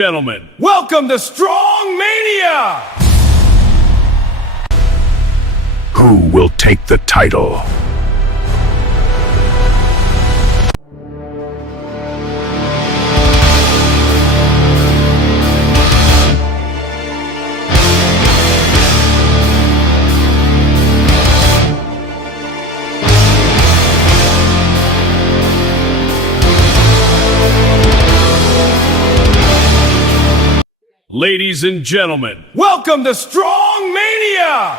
Gentlemen, welcome to Strongmania! Who will take the title? Ladies and gentlemen, welcome to Strongmania!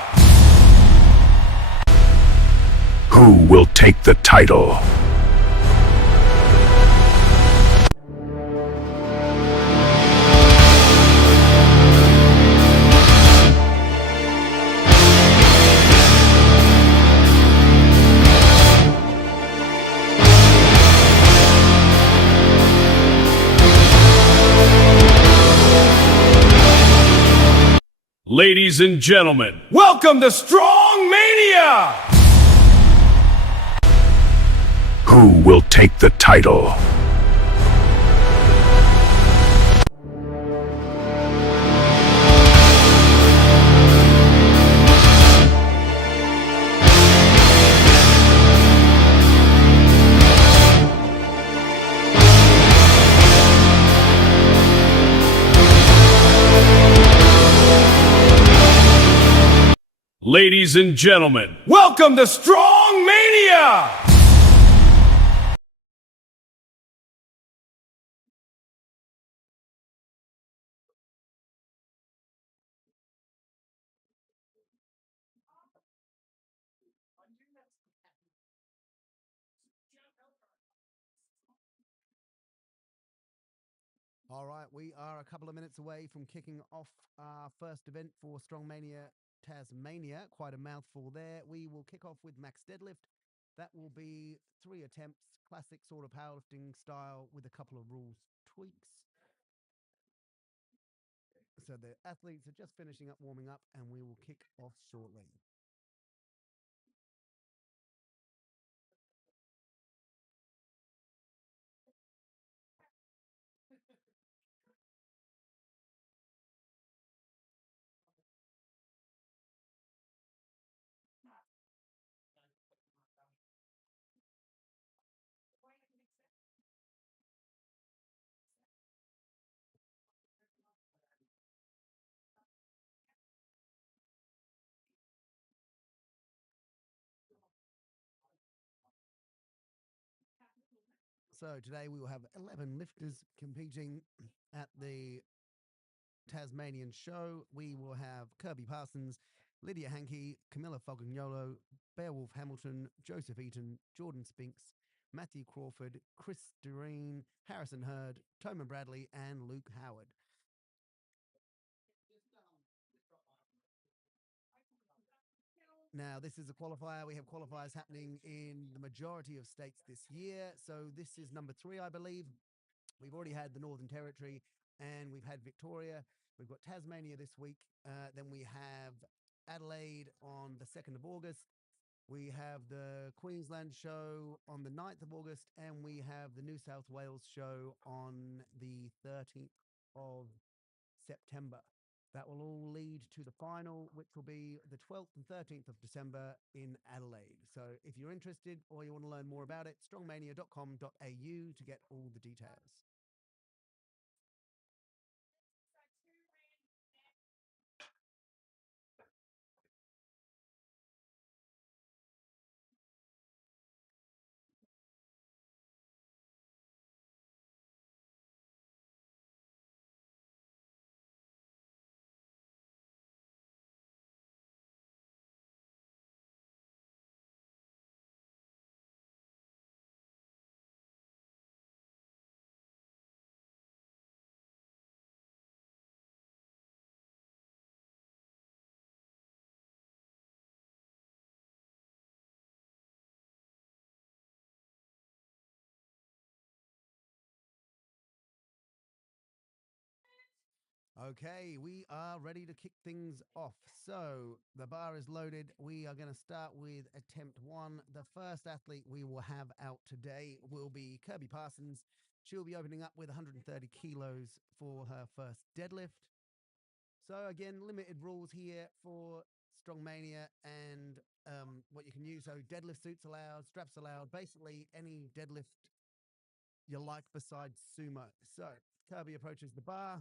Who will take the title? Ladies and gentlemen, welcome to Strongmania! Who will take the title? Ladies and gentlemen, welcome to Strongmania! All right, we are a couple of minutes away from kicking off our first event for Strongmania Tasmania. Quite a mouthful there. We will kick off with max deadlift. That will be 3 attempts, classic sort of powerlifting style with a couple of rules tweaks. So the athletes are just finishing up warming up and we will kick off shortly. So today we will have 11 lifters competing at the Tasmanian show. We will have Kirby Parsons, Lydia Hankey, Camilla Fogagnolo, Beowulf Hamilton, Joseph Eaton, Jordan Spinks, Matthew Crawford, Chris Doreen, Harrison Hurd, Toma Bradley, and Luke Howard. Now, this is a qualifier. We have qualifiers happening in the majority of states this year. So this is number 3, I believe. We've already had the Northern Territory and we've had Victoria. We've got Tasmania this week. Then we have Adelaide on the 2nd of August. We have the Queensland show on the 9th of August. And we have the New South Wales show on the 13th of September. That will all lead to the final, which will be the 12th and 13th of December in Adelaide. So if you're interested or you want to learn more about it, strongmania.com.au to get all the details. Okay, we are ready to kick things off. So the bar is loaded. We are going to start with attempt 1. The first athlete we will have out today will be Kirby Parsons. She'll be opening up with 130 kilos for her first deadlift. So again, limited rules here for Strongmania and what you can use. So deadlift suits allowed, straps allowed, basically any deadlift you like besides sumo. So Kirby approaches the bar,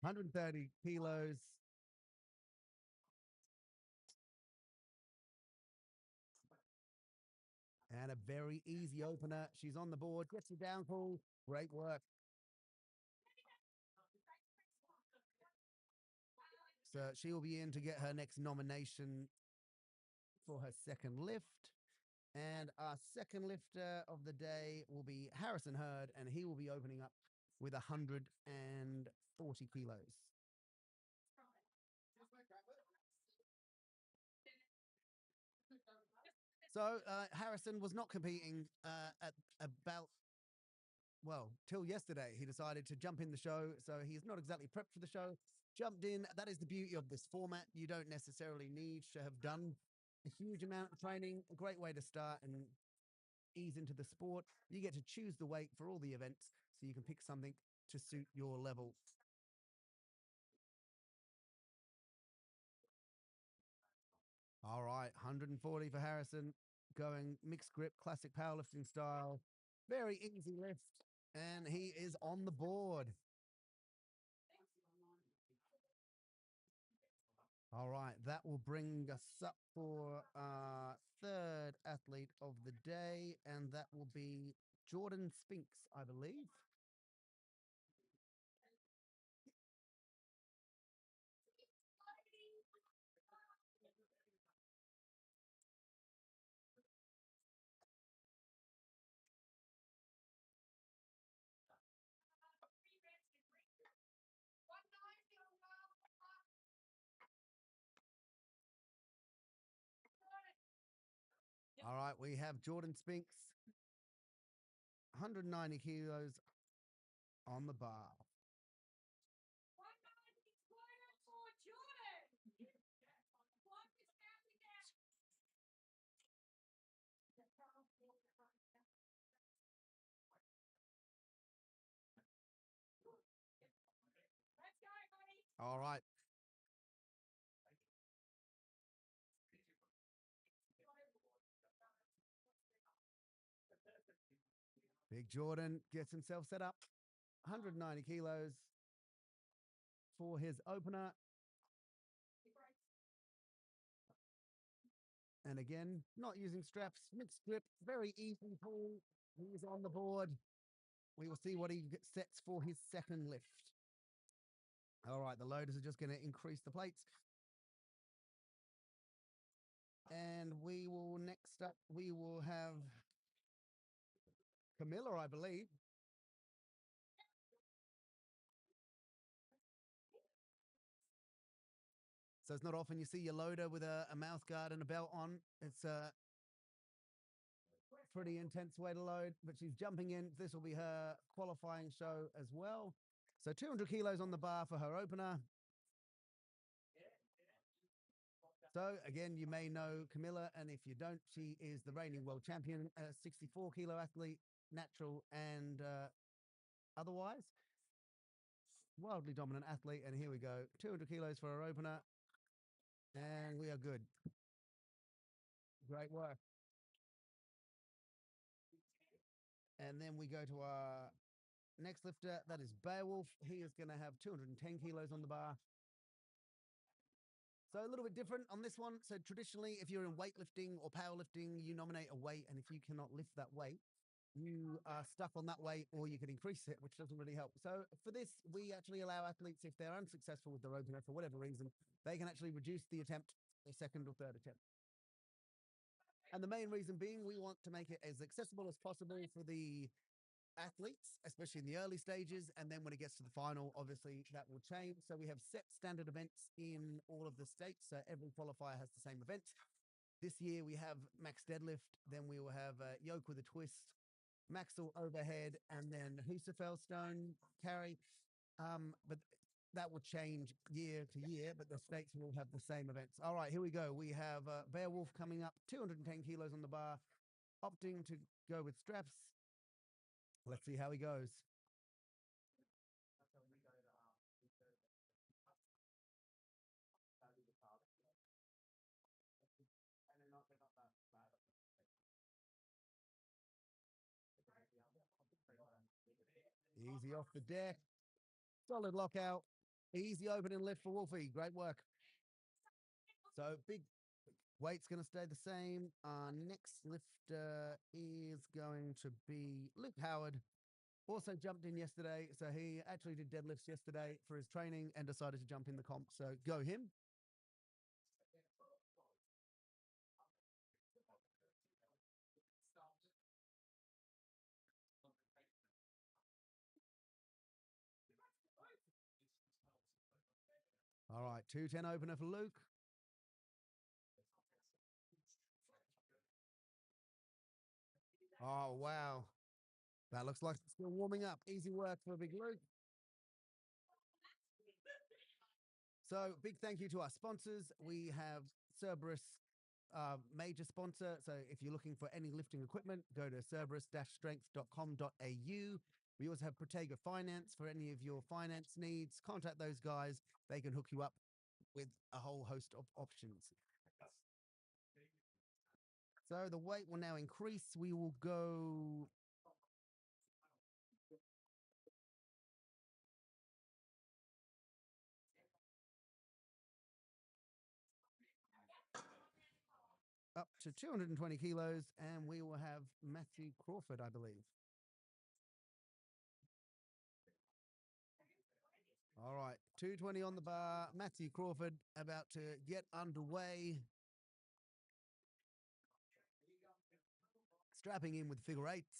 130 kilos. And a very easy opener. She's on the board, gets you down call. Great work. So she will be in to get her next nomination for her second lift. And our second lifter of the day will be Harrison Hurd, and he will be opening up with 140 kilos. So Harrison was not competing at about, well, till yesterday. He decided to jump in the show. So he's not exactly prepped for the show. Jumped in. That is the beauty of this format. You don't necessarily need to have done a huge amount of training. A great way to start and ease into the sport. You get to choose the weight for all the events, so you can pick something to suit your level. All right, 140 for Harrison, going mixed grip, classic powerlifting style. Very easy lift, and he is on the board. All right, that will bring us up for our third athlete of the day, and that will be Jordan Spinks, I believe. All right, we have Jordan Spinks, 190 kilos on the bar. All right. Big Jordan gets himself set up, 190 kilos for his opener. And again, not using straps, mixed grip, very easy pull. He's on the board. We will see what he sets for his second lift. All right, the loaders are just going to increase the plates. And we will next up, we will have Camilla, I believe. So it's not often you see your loader with a mouth guard and a belt on. It's a pretty intense way to load, but she's jumping in. This will be her qualifying show as well. So 200 kilos on the bar for her opener. So again, you may know Camilla, and if you don't, she is the reigning world champion, 64-kilo athlete, natural and otherwise. Wildly dominant athlete, and here we go. 200 kilos for her opener, and we are good. Great work. And then we go to our next lifter, that is Beowulf. He is going to have 210 kilos on the bar. So a little bit different on this one. So traditionally, if you're in weightlifting or powerlifting, you nominate a weight, and if you cannot lift that weight, you are stuck on that weight, or you can increase it, which doesn't really help. So for this, we actually allow athletes, if they're unsuccessful with their opener for whatever reason, they can actually reduce the attempt to second or third attempt. And the main reason being, we want to make it as accessible as possible for the athletes, especially in the early stages. And then when it gets to the final, obviously that will change. So we have set standard events in all of the states. So every qualifier has the same event. This year we have max deadlift, then we will have yoke with a twist, Maxwell overhead, and then Husafel stone carry. But that will change year to year, but the states will have the same events. All right, here we go. We have Beowulf coming up, 210 kilos on the bar, opting to go with straps. Let's see how he goes. Easy off the deck. Solid lockout. Easy open and lift for Wolfie. Great work. So big weight's going to stay the same. Our next lifter is going to be Luke Howard. Also jumped in yesterday. So he actually did deadlifts yesterday for his training and decided to jump in the comp. So go him. All right, 210 opener for Luke. Oh, wow. That looks like it's still warming up. Easy work for Big Luke. So big thank you to our sponsors. We have Cerberus, major sponsor. So if you're looking for any lifting equipment, go to cerberus-strength.com.au. We also have Protego Finance for any of your finance needs. Contact those guys. They can hook you up with a whole host of options. So the weight will now increase. We will go up to 220 kilos, and we will have Matthew Crawford, I believe. All right, 220 on the bar. Matthew Crawford about to get underway. Strapping in with figure eights.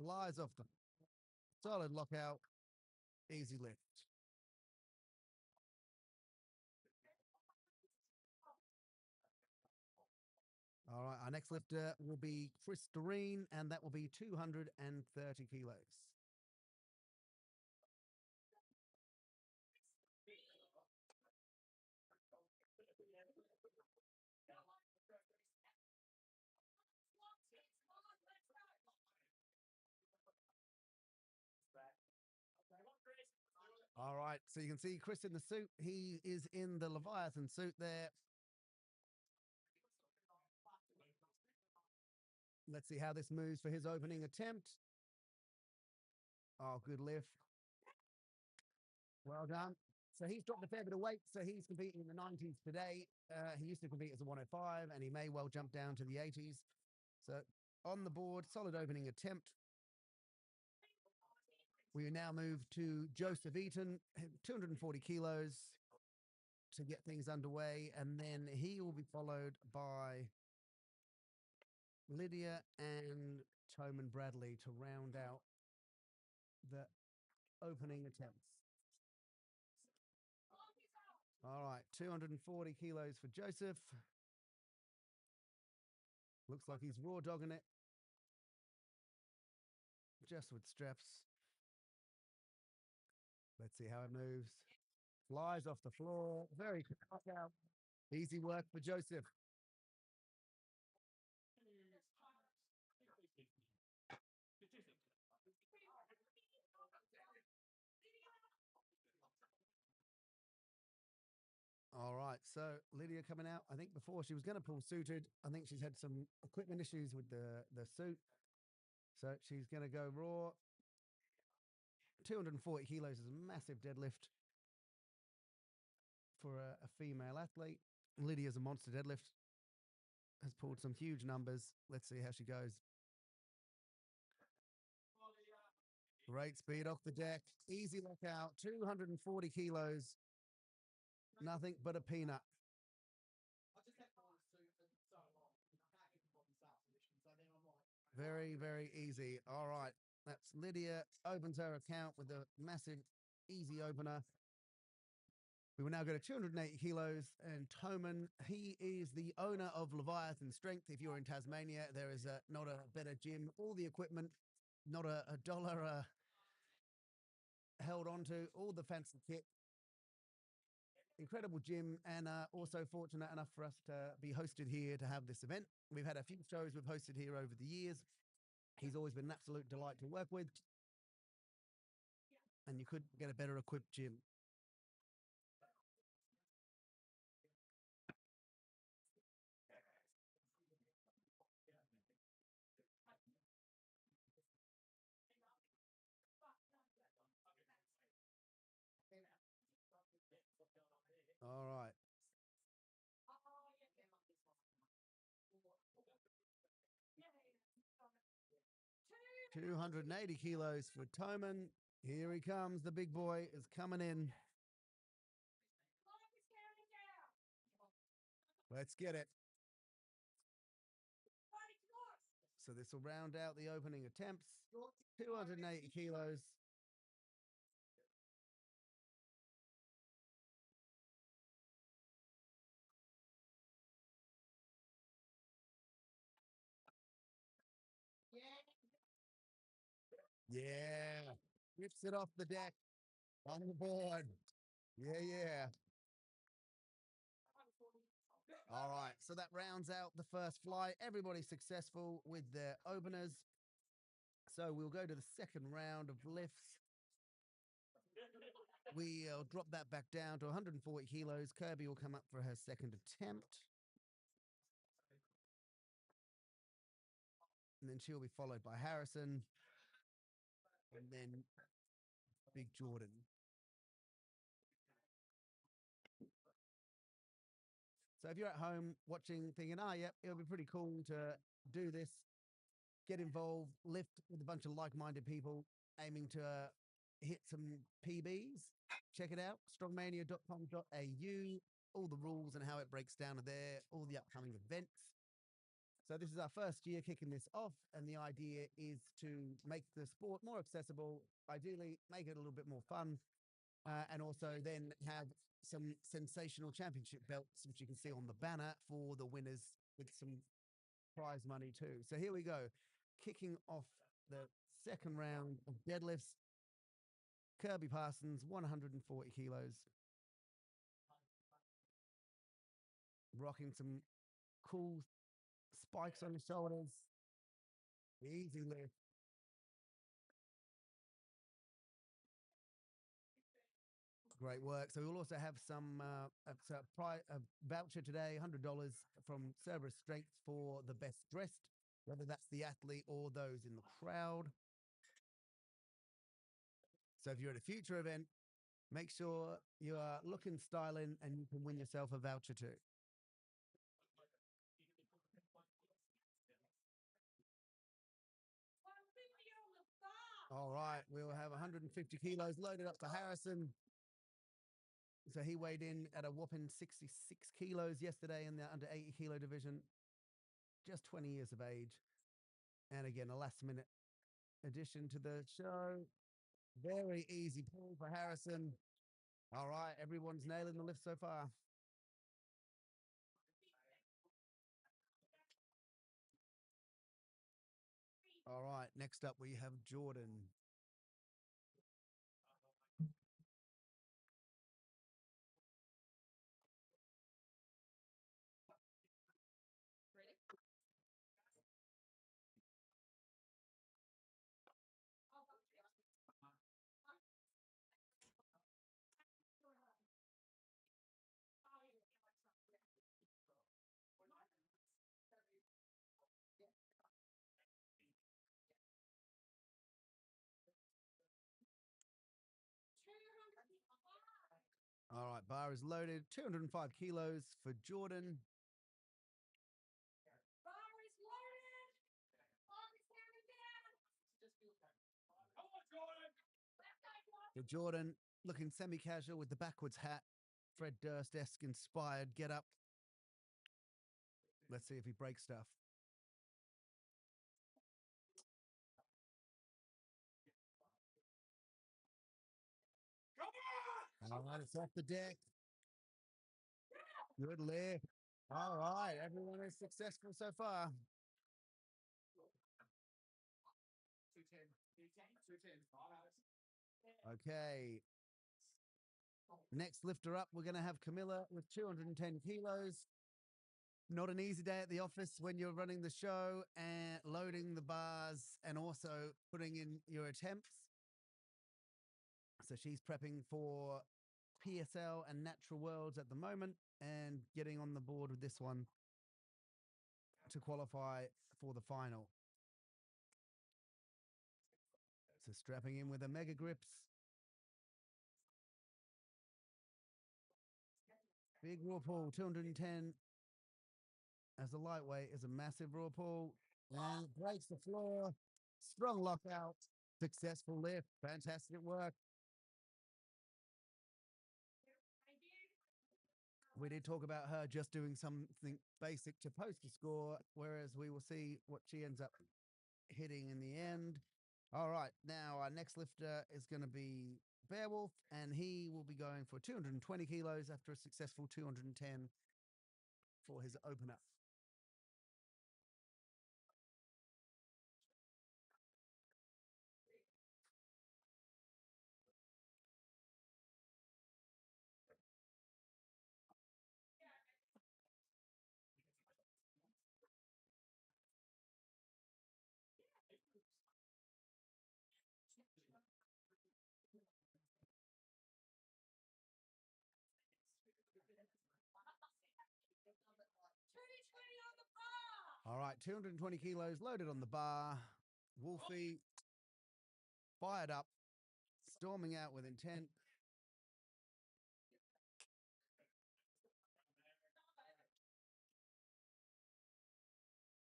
Flies off the solid lockout. Easy lift. All right, our next lifter will be Chris Doreen, and that will be 230 kilos. All right, so you can see Chris in the suit. He is in the Leviathan suit there. Let's see how this moves for his opening attempt. Oh, good lift. Well done. So he's dropped a fair bit of weight. So he's competing in the 90s today. He used to compete as a 105, and he may well jump down to the 80s. So on the board, solid opening attempt. We now move to Joseph Eaton, 240 kilos to get things underway. And then he will be followed by Lydia and Toman Bradley to round out the opening attempts. All right, 240 kilos for Joseph. Looks like he's raw dogging it. Just with straps. Let's see how it moves. Flies off the floor. Very quick knockout. Easy work for Joseph. All right, so Lydia coming out. I think before she was going to pull suited. I think she's had some equipment issues with the suit. So she's going to go raw. 240 kilos is a massive deadlift for a female athlete. Lydia's a monster deadlift. Has pulled some huge numbers. Let's see how she goes. Great speed off the deck. Easy lockout. 240 kilos. Nothing but a peanut. Very, very easy. All right. That's Lydia. Opens her account with a massive, easy opener. We will now go to 280 kilos. And Toman, he is the owner of Leviathan Strength. If you're in Tasmania, there is not a better gym. All the equipment, not a dollar held onto, all the fancy kit. incredible gym, and also fortunate enough for us to be hosted here to have this event. We've had a few shows we've hosted here over the years. He's always been an absolute delight to work with, and you couldn't get a better equipped gym. All right. 280 kilos for Toman. Here he comes. The big boy is coming in. Let's get it. So this will round out the opening attempts. 280 kilos. Yeah. Rips it off the deck. On the board. Yeah, yeah. All right. So that rounds out the first flight. Everybody successful with their openers. So we'll go to the second round of lifts. We'll drop that back down to 140 kilos. Kirby will come up for her second attempt. And then she'll be followed by Harrison. And then Big Jordan. So if you're at home watching, thinking, yep, it'll be pretty cool to do this, get involved, lift with a bunch of like-minded people aiming to hit some PBs, check it out, strongmania.com.au, all the rules and how it breaks down there, all the upcoming events. So this is our first year kicking this off, and the idea is to make the sport more accessible, ideally make it a little bit more fun, and also then have some sensational championship belts, which you can see on the banner for the winners with some prize money too. So here we go. Kicking off the second round of deadlifts. Kirby Parsons, 140 kilos. Rocking some cool spikes on his shoulders. Easy lift. Great work. So we'll also have some a voucher today, $100 from Cerberus Strength for the best dressed, whether that's the athlete or those in the crowd. So if you're at a future event, make sure you are looking styling and you can win yourself a voucher too. All right, we'll have 150 kilos loaded up for Harrison. So he weighed in at a whopping 66 kilos yesterday in the under 80 kilo division, just 20 years of age. And again, a last minute addition to the show. Very easy pull for Harrison. All right, everyone's nailing the lift so far. All right, next up we have Jordan. All right, bar is loaded. 205 kilos for Jordan. Bar is loaded. Bar is counting down. Come on, Jordan. For Jordan, looking semi-casual with the backwards hat. Fred Durst-esque inspired get up. Let's see if he breaks stuff. Come on. All right, it's off the deck. Good lift. All right, everyone is successful so far. Okay. Next lifter up, we're going to have Camilla with 210 kilos. Not an easy day at the office when you're running the show and loading the bars and also putting in your attempts. So she's prepping for PSL and Natural Worlds at the moment and getting on the board with this one to qualify for the final. So strapping in with her mega grips. Big raw pull, 210 as a lightweight is a massive raw pull and breaks the floor. Strong lockout, successful lift, fantastic work. We did talk about her just doing something basic to post a score, whereas we will see what she ends up hitting in the end. All right, now our next lifter is going to be Beowulf, and he will be going for 220 kilos after a successful 210 for his opener. All right, 220 kilos loaded on the bar. Wolfie fired up, storming out with intent.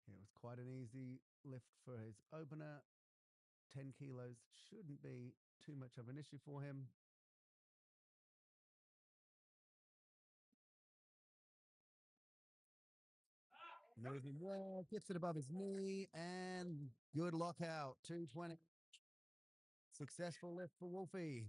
It was quite an easy lift for his opener. 10 kilos shouldn't be too much of an issue for him. Moving well, gets it above his knee, and good lockout. 220. Successful lift for Wolfie.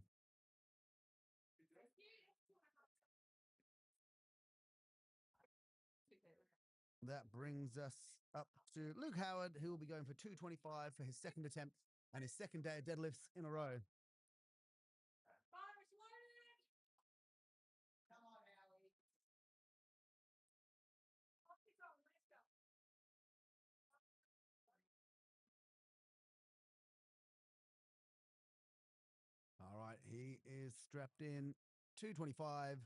That brings us up to Luke Howard, who will be going for 225 for his second attempt and his second day of deadlifts in a row. All right, he is strapped in 225.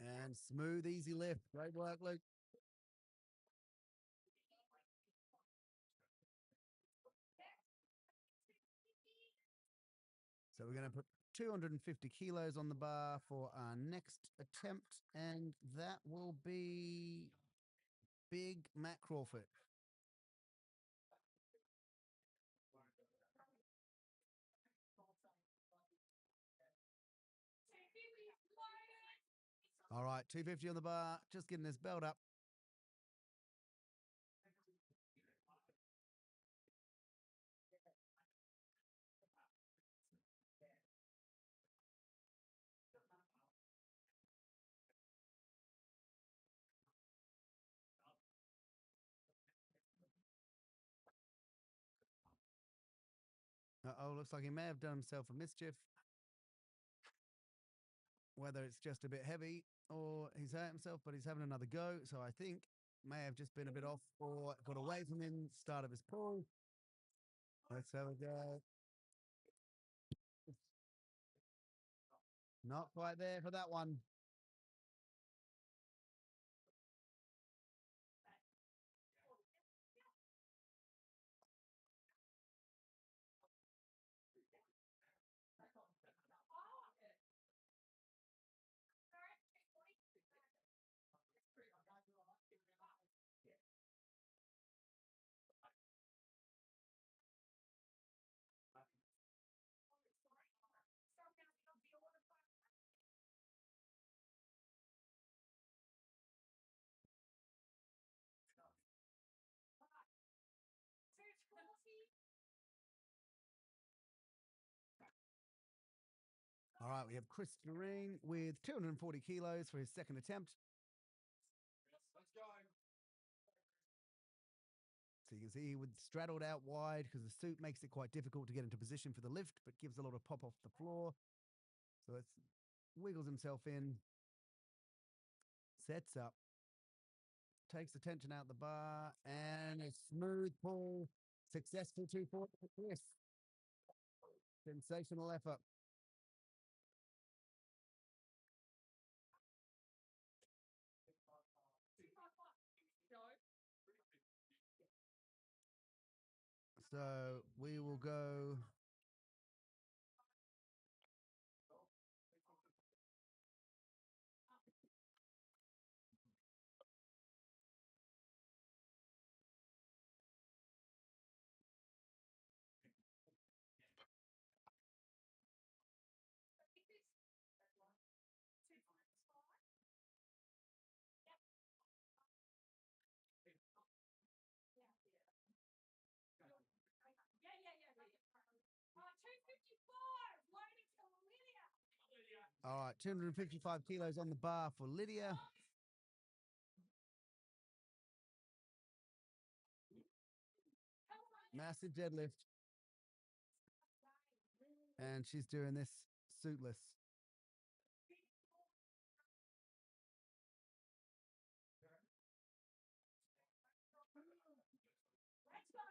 And smooth, easy lift. Great work, Luke. So we're going to put 250 kilos on the bar for our next attempt, and that will be Big Matt Crawford. All right, 250 on the bar, just getting his belt up. Uh-oh, looks like he may have done himself a mischief. Whether it's just a bit heavy or he's hurt himself, but he's having another go. So I think may have just been a bit off or got away from him, start of his pull. Let's have a go. Not quite there for that one. All right, we have Chris Lorraine with 240 kilos for his second attempt. Let's go. So you can see he would straddled out wide because the suit makes it quite difficult to get into position for the lift, but gives a lot of pop off the floor. So it's wiggles himself in, sets up, takes the tension out the bar, and a smooth pull, successful 240 twist. Sensational effort. So we will go. Yeah. 255. Waiting for Lydia. All right, 255 kilos on the bar for Lydia. Massive deadlift. And she's doing this suitless.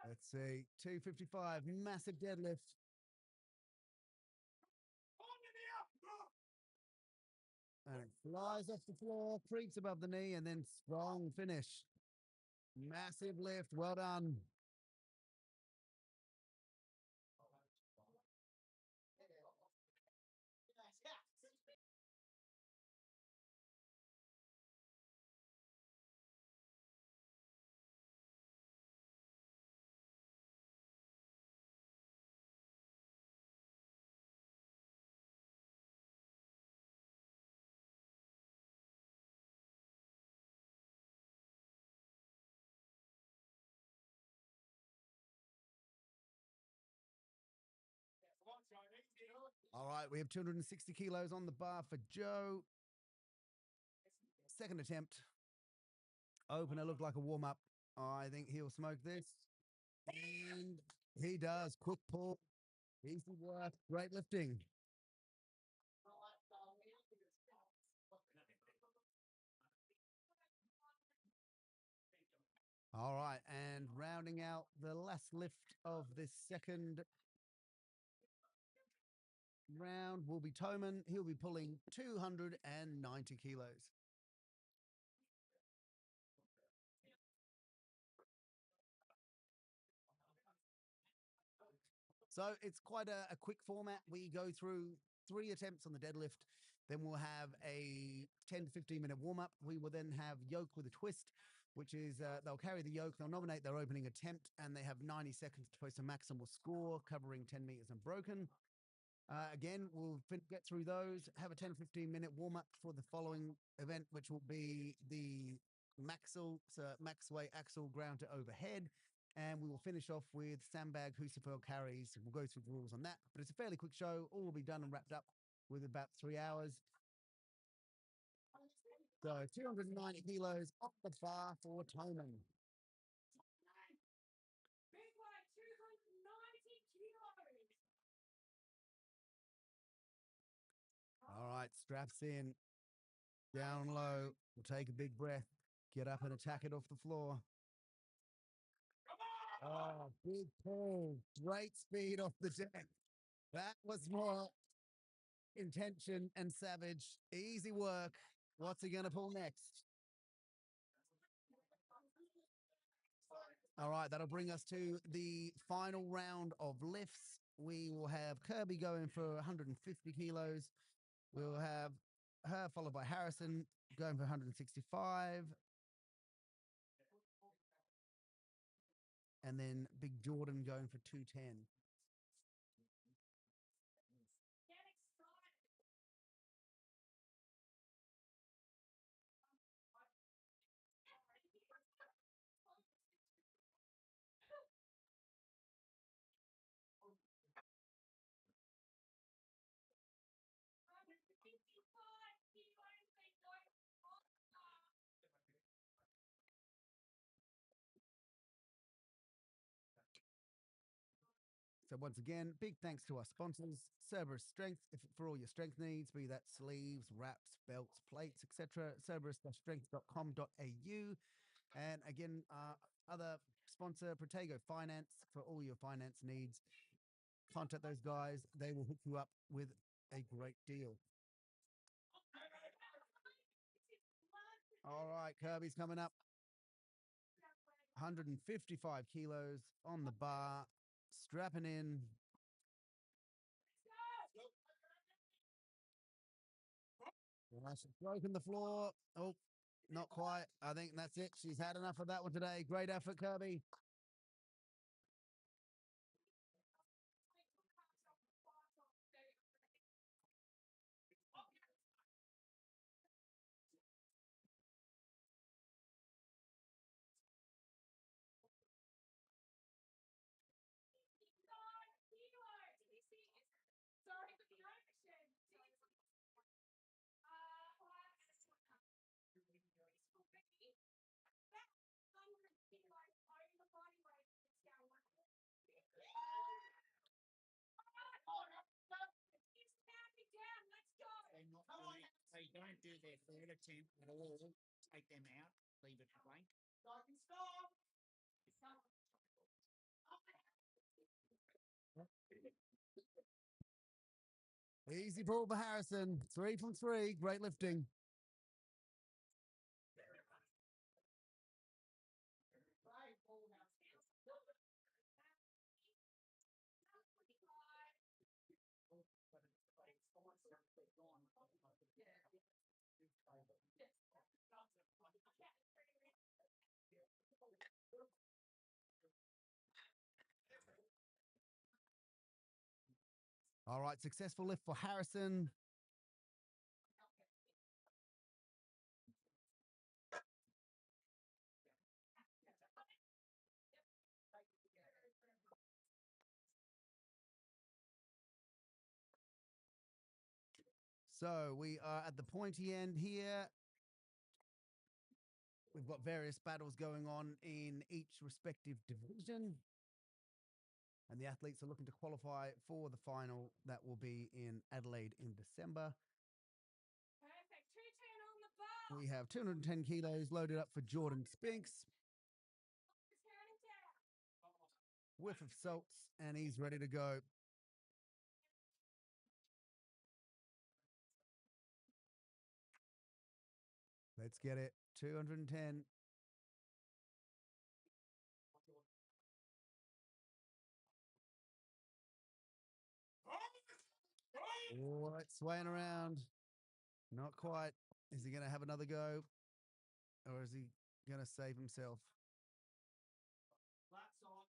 Let's see, 255, massive deadlift. And it flies off the floor, creeps above the knee, and then strong finish. Massive lift, well done. All right, we have 260 kilos on the bar for Joe. Second attempt. Opener looked like a warm up. I think he'll smoke this. And he does. Quick pull. Easy work. Great lifting. All right. And rounding out the last lift of this second round will be Toman. He'll be pulling 290 kilos. So it's quite a quick format. We go through 3 attempts on the deadlift. Then we'll have a 10 to 15 minute warm up. We will then have yoke with a twist, which is they'll carry the yoke, they'll nominate their opening attempt, and they have 90 seconds to post a maximal score covering 10 meters unbroken. Again, we'll get through those, have a 10, 15-minute warm up for the following event, which will be the max weight axle ground to overhead. And we will finish off with sandbag Husafel carries. We'll go through the rules on that, but it's a fairly quick show. All will be done and wrapped up with about 3 hours. So 290 kilos off the bar for Toman. Big weight, 290 kilos. All right, straps in, down low. We'll take a big breath, get up and attack it off the floor. Oh, big pull, great speed off the deck. That was more intention and savage. Easy work. What's he going to pull next? All right, that'll bring us to the final round of lifts. We will have Kirby going for 150 kilos. We'll have her followed by Harrison going for 165. And then Big Jordan going for 210. Get excited. So once again, big thanks to our sponsors, Cerberus Strength, for all your strength needs, be that sleeves, wraps, belts, plates, etc. Cerberus-strength.com.au. And again, other sponsor, Protego Finance, for all your finance needs. Contact those guys. They will hook you up with a great deal. All right, Kirby's coming up. 155 kilos on the bar, strapping in. She's broken the floor. Oh, not quite. I think that's it. She's had enough of that one today. Great effort, Kirby. Sorry for the omission. That 100 kilos over the body weight is going on. Keeps counting down. Let's go. They don't do their third attempt at all. Take them out. Leave it blank. Stop and stop. Easy pull for Harrison. 3 from 3. Great lifting. All right, successful lift for Harrison. So we are at the pointy end here. We've got various battles going on in each respective division. And the athletes are looking to qualify for the final that will be in Adelaide in December. Perfect. 210 on the bar. We have 210 kilos loaded up for Jordan Spinks. Counting down. Whiff of salts, and he's ready to go. Let's get it. 210. Oh, it's swaying around. Not quite. Is he going to have another go? Or is he going to save himself? Flat side.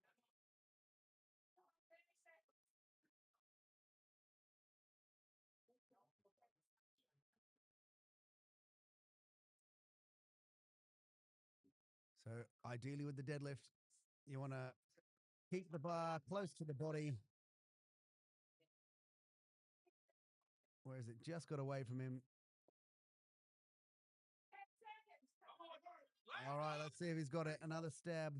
So ideally with the deadlift, you want to keep the bar close to the body. Whereas it just got away from him. 10 seconds. All right, let's see if he's got it. Another stab.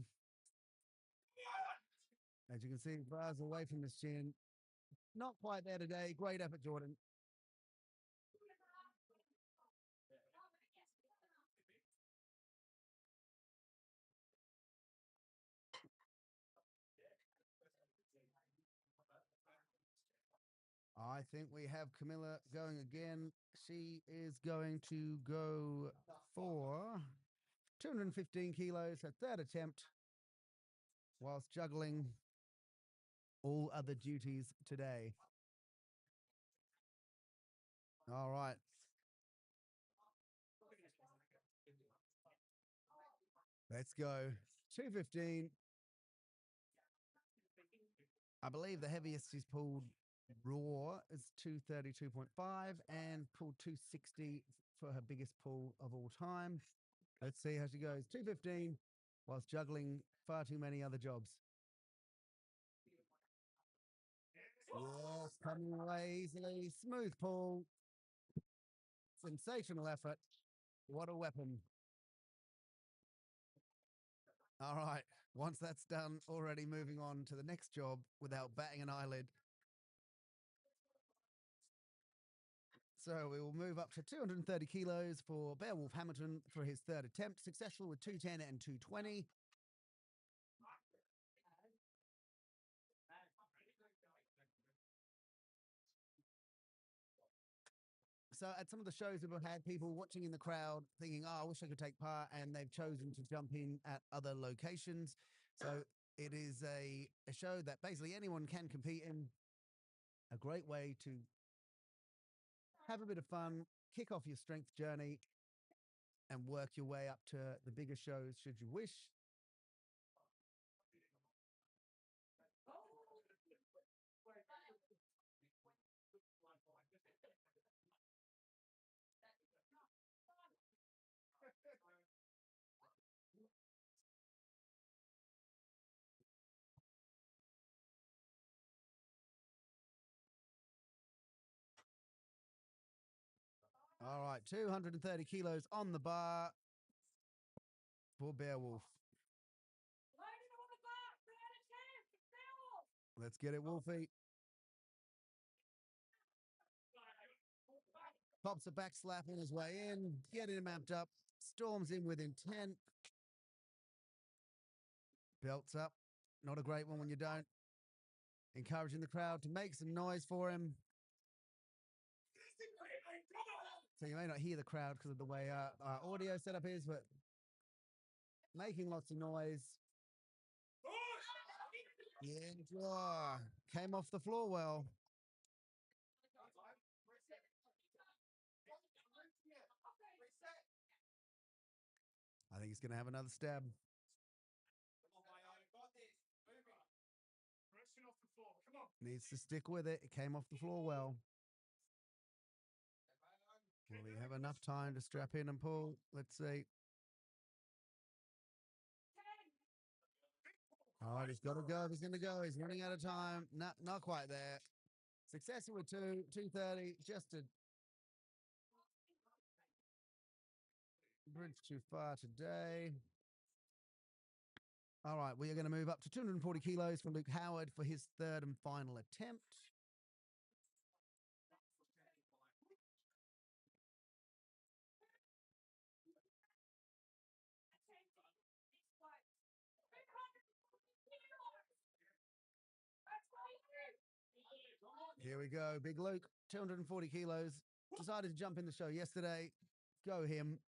As you can see, bars away from his chin. Not quite there today. Great effort, Jordan. I think we have Camilla going again. She is going to go for 215 kilos, her third attempt, whilst juggling all other duties today. All right. Let's go. 215. I believe the heaviest she's pulled raw is 232.5 and pulled 260 for her biggest pull of all time. Let's see how she goes. 215 whilst juggling far too many other jobs. Yes, coming away easily. Smooth pull. Sensational effort. What a weapon. All right. Once that's done, already moving on to the next job without batting an eyelid. So we will move up to 230 kilos for Beowulf Hamilton for his third attempt, successful with 210 and 220. So at some of the shows, we've had people watching in the crowd thinking, oh, I wish I could take part, and they've chosen to jump in at other locations. So it is a show that basically anyone can compete in. A great way to have a bit of fun, kick off your strength journey, and work your way up to the bigger shows should you wish. All right, 230 kilos on the bar for Beowulf. Loaded on the bar, third attempt, Beowulf. Let's get it, Wolfie. Pops a back slap on his way in, getting him amped up, storms in with intent. Belts up. Not a great one when you don't. Encouraging the crowd to make some noise for him. So you may not hear the crowd because of the way our audio setup is, but making lots of noise. Yeah, draw. Came off the floor well. I think he's going to have another stab. Needs to stick with it. It came off the floor well. Will we have enough time to strap in and pull? Let's see. All right, he's got to go. He's going to go. He's running out of time. Not quite there. Successful with 230. Just a bridge too far today. All right, we are going to move up to 240 kilos for Luke Howard for his third and final attempt. Here we go. Big Luke, 240 kilos. Decided to jump in the show yesterday. Go him.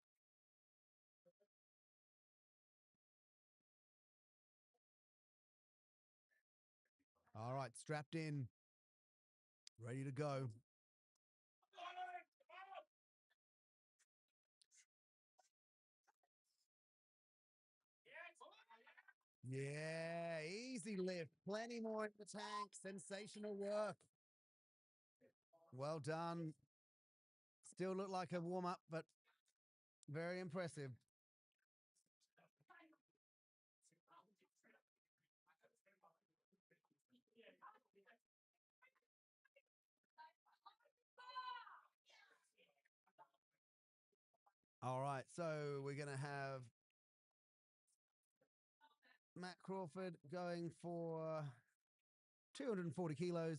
All right, strapped in. Ready to go. Yeah, easy lift. Plenty more in the tank. Sensational work. Well done. Still look like a warm-up, but very impressive. All right, so we're going to have Matt Crawford going for 240 kilos.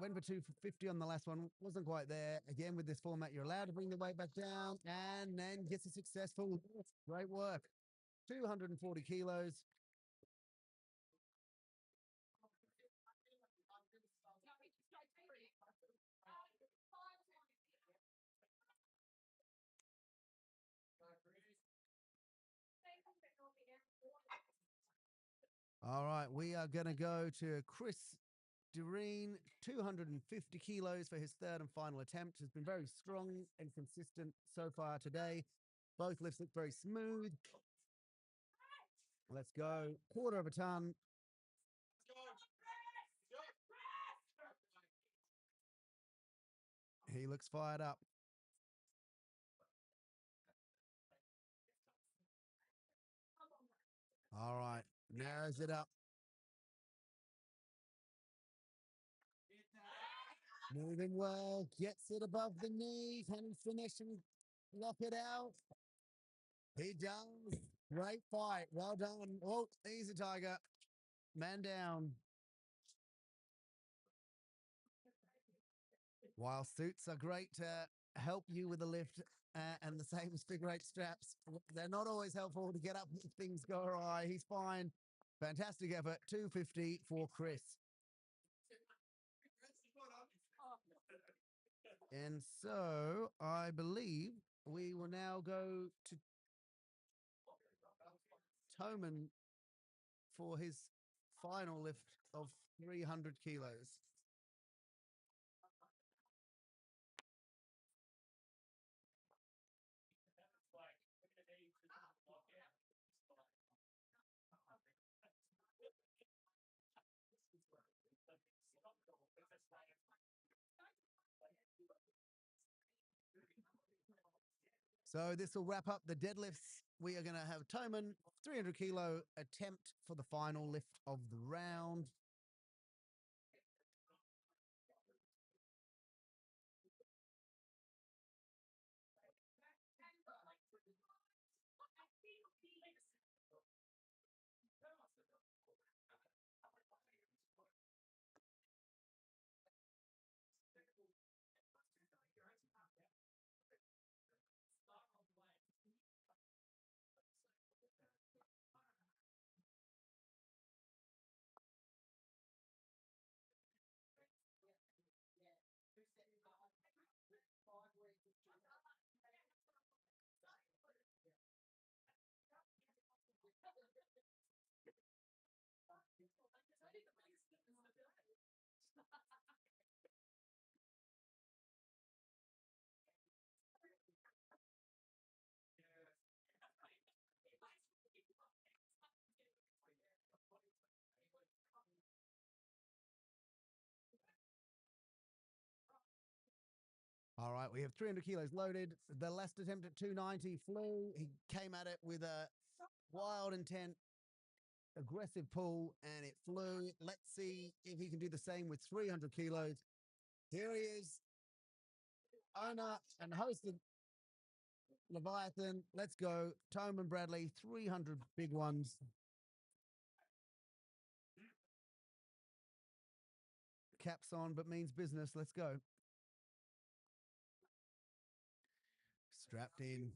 Went for 250 on the last one. Wasn't quite there. Again, with this format, you're allowed to bring the weight back down and then gets a successful lift. Great work. 240 kilos. All right, we are going to go to Chris Doreen, 250 kilos for his third and final attempt. Has been very strong and consistent so far today. Both lifts look very smooth. Let's go. Quarter of a ton. He looks fired up. All right, narrows it up. Moving well, gets it above the knee. Can he finish and lock it out? He does. Great fight. Well done. Oh, easy, Tiger. Man down. While suits are great to help you with the lift and the same as figure eight straps, they're not always helpful to get up if things go awry. He's fine. Fantastic effort. 250 for Chris. And so I believe we will now go to Toman for his final lift of 300 kilos. So this will wrap up the deadlifts. We are going to have Toman, 300 kilo attempt for the final lift of the round. All right, we have 300 kilos loaded. The last attempt at 290 flew. He came at it with a wild intent, aggressive pull, and it flew. Let's see if he can do the same with 300 kilos. Here he is, owner and host of Leviathan. Let's go. Toman Bradley, 300 big ones. Caps on, but means business. Let's go. Strapped in.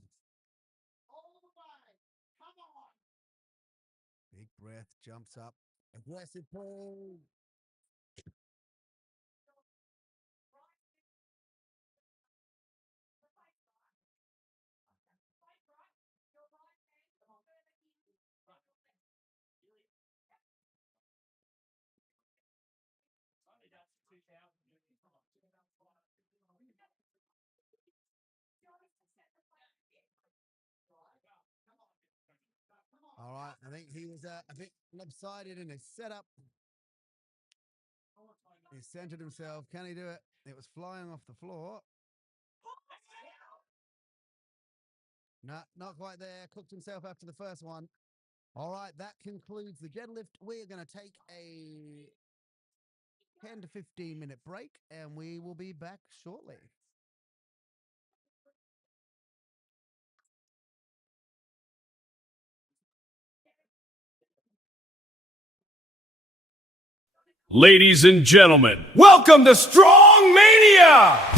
Big breath, jumps up. Aggressive pull. All right, I think he was a bit lopsided in his setup. He centered himself. Can he do it? It was flying off the floor. No, not quite there. Cooked himself after the first one. All right, that concludes the deadlift. We're going to take a 10 to 15 minute break and we will be back shortly. Ladies and gentlemen, welcome to Strongmania!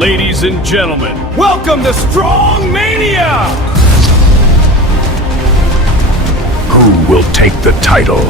Ladies and gentlemen, welcome to Strongmania! Who will take the title?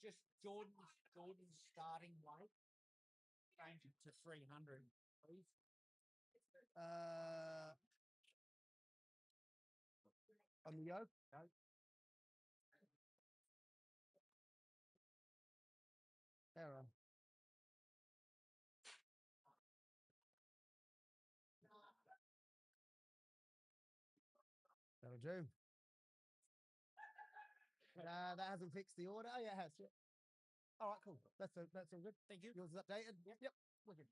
It's just Jordan's starting weight. Change it to 300, please. On the yoke? No. Error. That'll do. That hasn't fixed the order. Oh, yeah, it has. Yeah. All right, cool. That's all good. Thank you. Yours is updated. Yep. Wicked.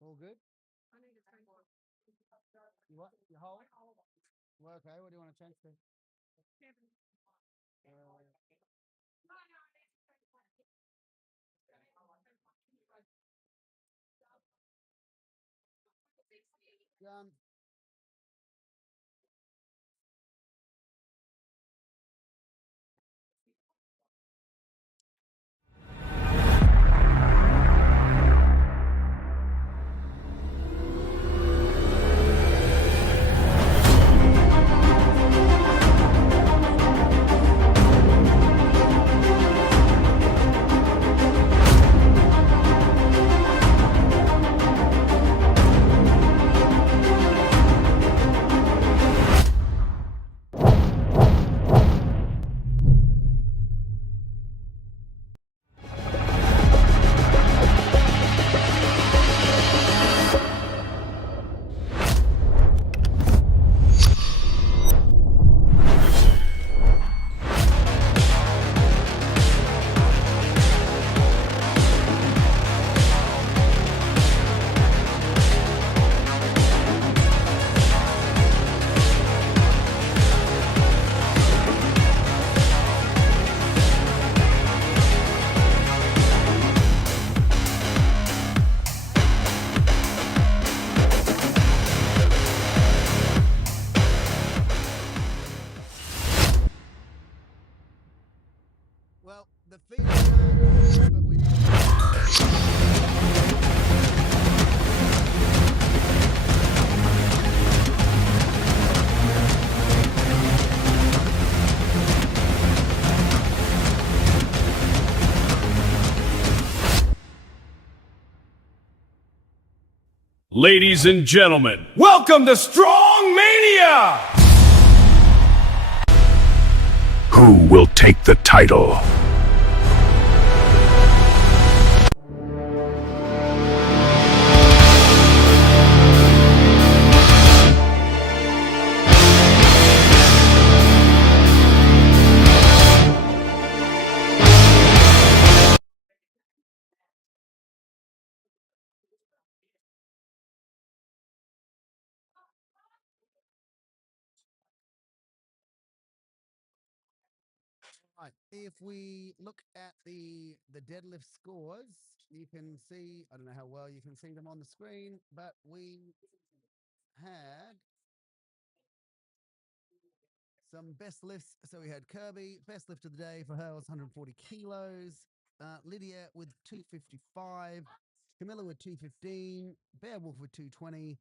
All good? You what? You whole? Well, okay, what do you want to change to? Done. Well, the feeling hurt, but we didn't. Ladies and gentlemen, welcome to Strongmania! Who will take the title? Right. If we look at the deadlift scores, you can see, I don't know how well you can see them on the screen, but we had some best lifts. So we had Kirby, best lift of the day for her was 140 kilos. Lydia with 255. Camilla with 215. Beowulf with 220.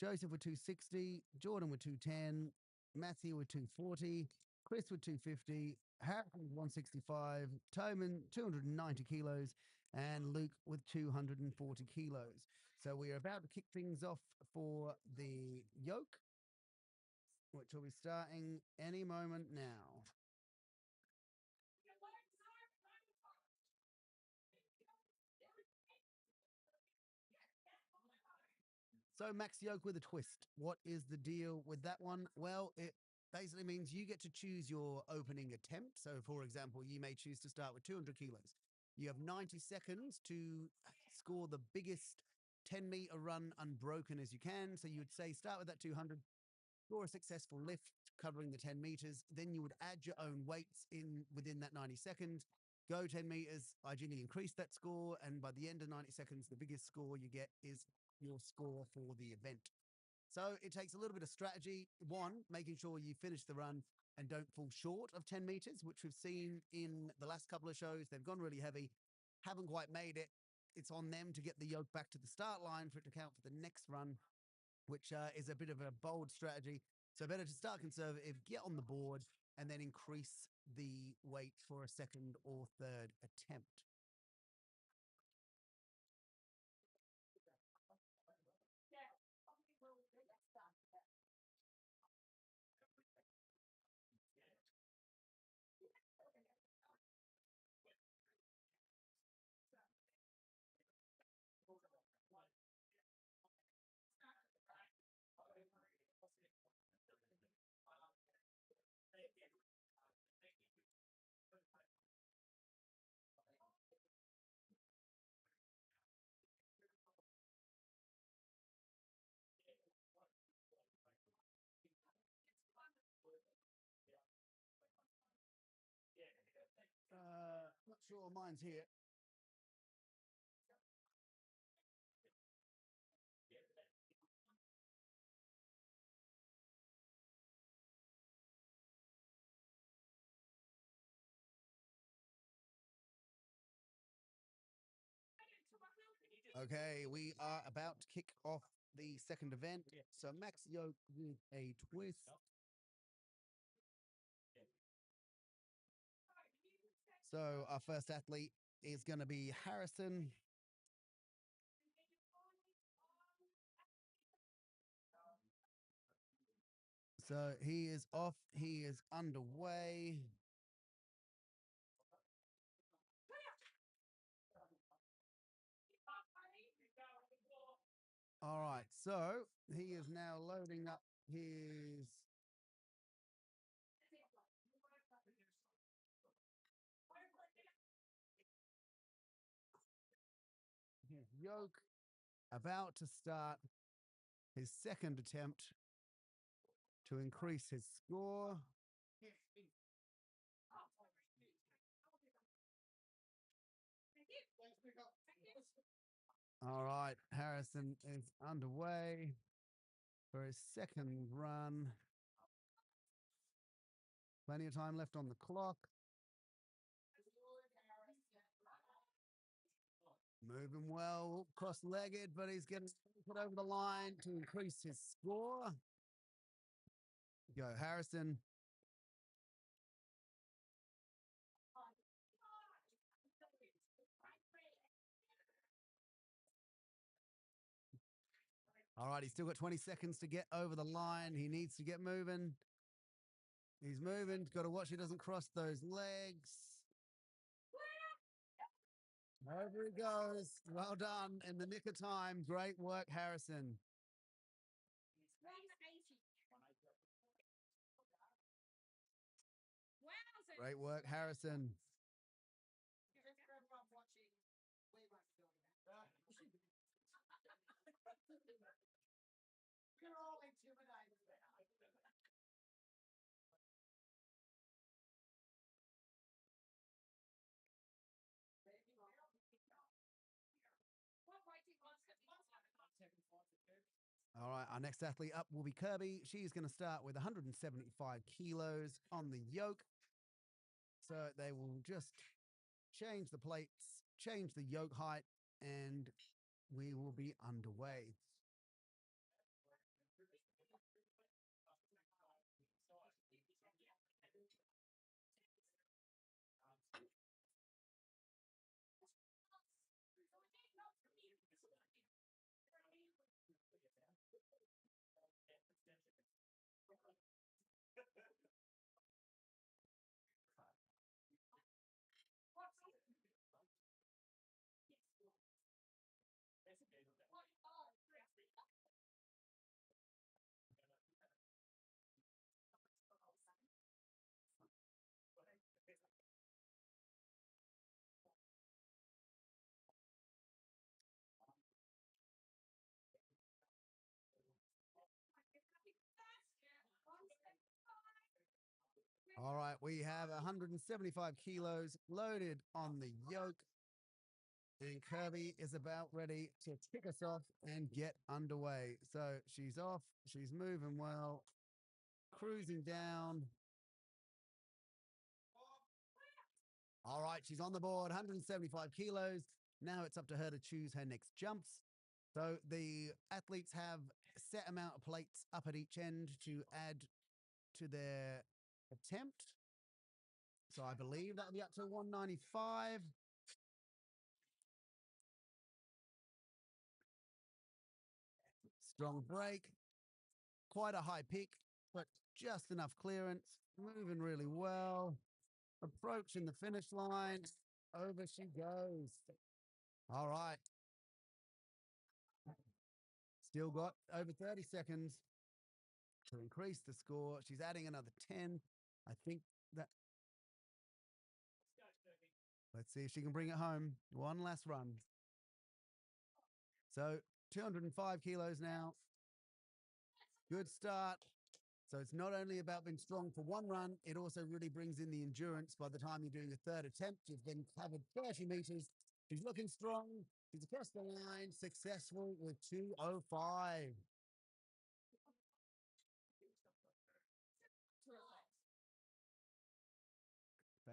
Joseph with 260. Jordan with 210. Matthew with 240. Chris with 250. Harry with 165. Toman 290 kilos. And Luke with 240 kilos. So we are about to kick things off for the yoke, which will be starting any moment now. So Max Yoke with a twist. What is the deal with that one? Well, it basically means you get to choose your opening attempt. So, for example, you may choose to start with 200 kilos. You have 90 seconds to score the biggest 10-meter run unbroken as you can. So you would say start with that 200, score a successful lift covering the 10 meters. Then you would add your own weights in within that 90 seconds. Go 10 meters, ideally increase that score. And by the end of 90 seconds, the biggest score you get is your score for the event. So it takes a little bit of strategy. One, making sure you finish the run and don't fall short of 10 meters, which we've seen in the last couple of shows. They've gone really heavy, haven't quite made it. It's on them to get the yoke back to the start line for it to count for the next run, which is a bit of a bold strategy. So better to start conservative, get on the board, and then increase the weight for a second or third attempt. Not sure mine's here. Okay, we are about to kick off the second event. Yeah. So max yoke with a twist. So our first athlete is going to be Harrison. So he is off. He is underway. All right. So he is now loading up his yoke, about to start his second attempt to increase his score. All right, Harrison is underway for his second run. Plenty of time left on the clock. Moving well, cross-legged, but he's getting it over the line to increase his score. Go, Harrison. All right, he's still got 20 seconds to get over the line. He needs to get moving. He's moving. Got to watch he doesn't cross those legs. Over he goes. Well done. In the nick of time. Great work, Harrison. Great work, Harrison. You're all intimidated. All right, our next athlete up will be Kirby. She's going to start with 175 kilos on the yoke. So they will just change the plates, change the yoke height, and we will be underway. All right, we have 175 kilos loaded on the yoke. And Kirby is about ready to kick us off and get underway. So she's off. She's moving well, cruising down. All right, she's on the board, 175 kilos. Now it's up to her to choose her next jumps. So the athletes have a set amount of plates up at each end to add to their attempt. So I believe that'll be up to 195. Strong break. Quite a high pick, but just enough clearance. Moving really well. Approaching the finish line. Over she goes. All right. Still got over 30 seconds to increase the score. She's adding another 10. I think that. Let's see if she can bring it home. One last run. So 205 kilos now. Good start. So it's not only about being strong for one run, it also really brings in the endurance. By the time you're doing a third attempt, you've then covered 30 meters. She's looking strong. She's across the line, successful with 205.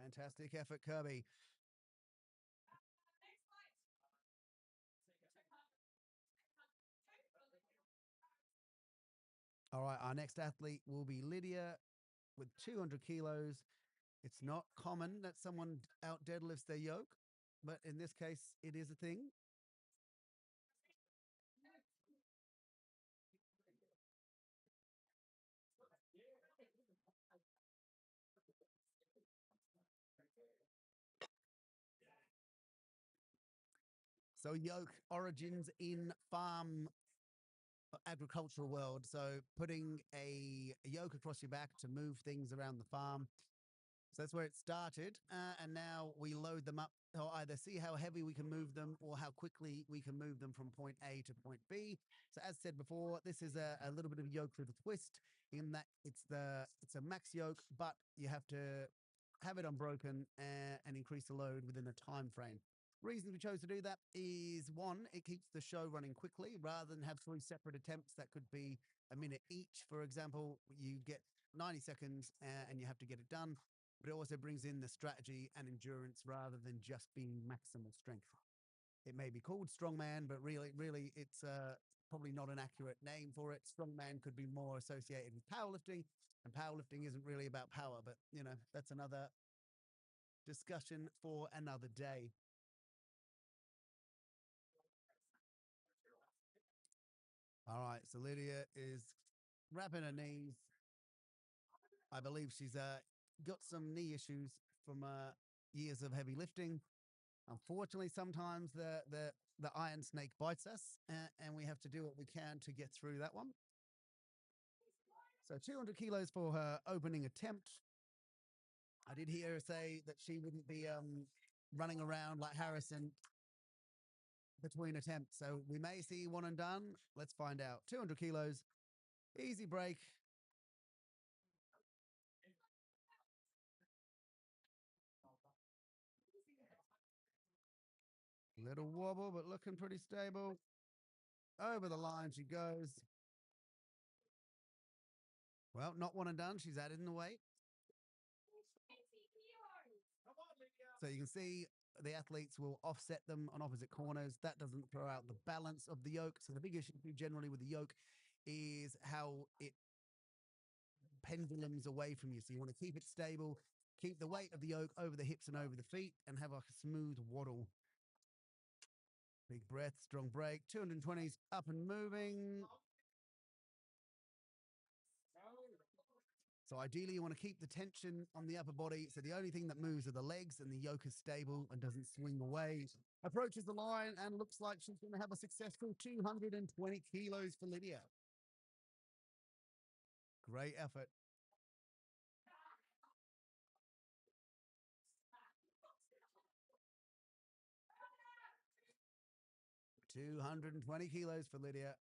Fantastic effort, Kirby. All right, our next athlete will be Lydia with 200 kilos. It's not common that someone out deadlifts their yoke, but in this case, it is a thing. So yoke origins in farm agricultural world. So putting a yoke across your back to move things around the farm. So that's where it started. And now we load them up or either see how heavy we can move them or how quickly we can move them from point A to point B. So as said before, this is a little bit of yoke with a twist in that it's a max yoke, but you have to have it unbroken and increase the load within a time frame. Reason we chose to do that is one, it keeps the show running quickly rather than have three separate attempts that could be a minute each. For example, you get 90 seconds and you have to get it done, but it also brings in the strategy and endurance rather than just being maximal strength. It may be called strongman, but really, it's probably not an accurate name for it. Strongman could be more associated with powerlifting, and powerlifting isn't really about power, but that's another discussion for another day. All right, so Lydia is wrapping her knees. I believe she's got some knee issues from years of heavy lifting. Unfortunately, sometimes the iron snake bites us, and we have to do what we can to get through that one. So 200 kilos for her opening attempt. I did hear her say that she wouldn't be running around like Harrison between attempts. So we may see one and done. Let's find out. 200 kilos, easy break. Little wobble, but looking pretty stable. Over the line she goes. Well, not one and done. She's added in the weight. So you can see the athletes will offset them on opposite corners. That doesn't throw out the balance of the yoke. So the big issue generally with the yoke is how it pendulums away from you. So you want to keep it stable, keep the weight of the yoke over the hips and over the feet, and have like a smooth waddle. Big breath, strong break. 220s up and moving. So ideally, you want to keep the tension on the upper body. So the only thing that moves are the legs, and the yoke is stable and doesn't swing away. Approaches the line and looks like she's going to have a successful 220 kilos for Lydia. Great effort. 220 kilos for Lydia.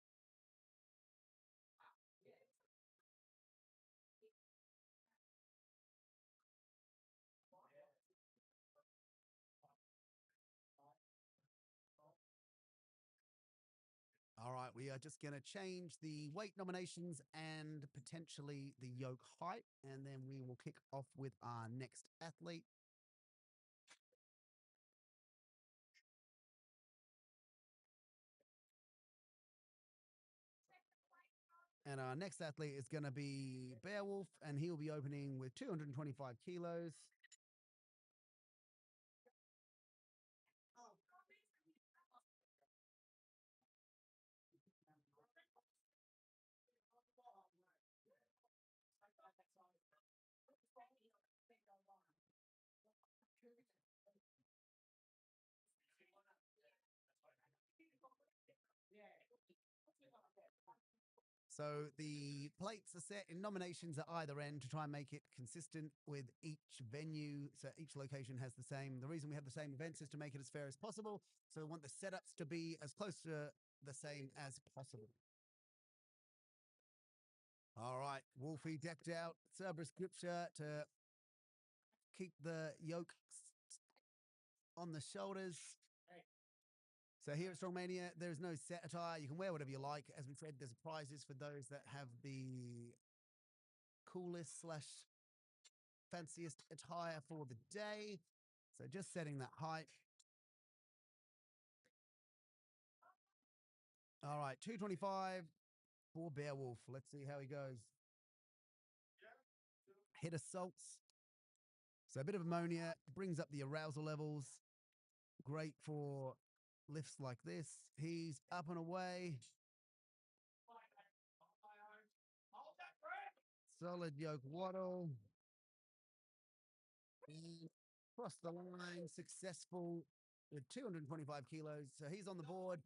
All right, we are just going to change the weight nominations and potentially the yoke height, and then we will kick off with our next athlete. And our next athlete is going to be Beowulf, and he'll be opening with 225 kilos. So the plates are set in nominations at either end to try and make it consistent with each venue. So each location has the same. The reason we have the same events is to make it as fair as possible. So we want the setups to be as close to the same as possible. All right, Wolfie decked out, Cerberus grip shirt to keep the yoke on the shoulders. So here at Strongmania, there's no set attire. You can wear whatever you like. As we said, there's prizes for those that have the coolest / fanciest attire for the day. So just setting that height. All right, 225. for Beowulf. Let's see how he goes. Hit assaults. So a bit of ammonia brings up the arousal levels. Great for lifts like this. He's up and away. Solid yoke waddle. And cross the line, successful with 225 kilos. So he's on the board.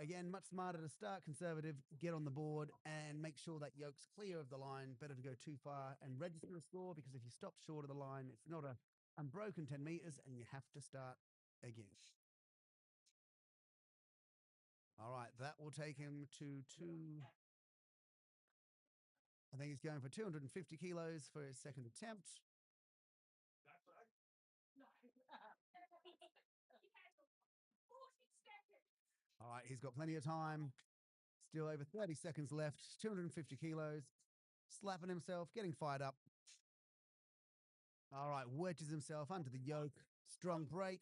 Again, much smarter to start conservative, get on the board, and make sure that yoke's clear of the line. Better to go too far and register a score, because if you stop short of the line, it's not a unbroken 10 meters and you have to start again. All right, that will take him to I think he's going for 250 kilos for his second attempt. All right, he's got plenty of time. Still over 30 seconds left. 250 kilos. Slapping himself, getting fired up. All right, wedges himself under the yoke. Strong break.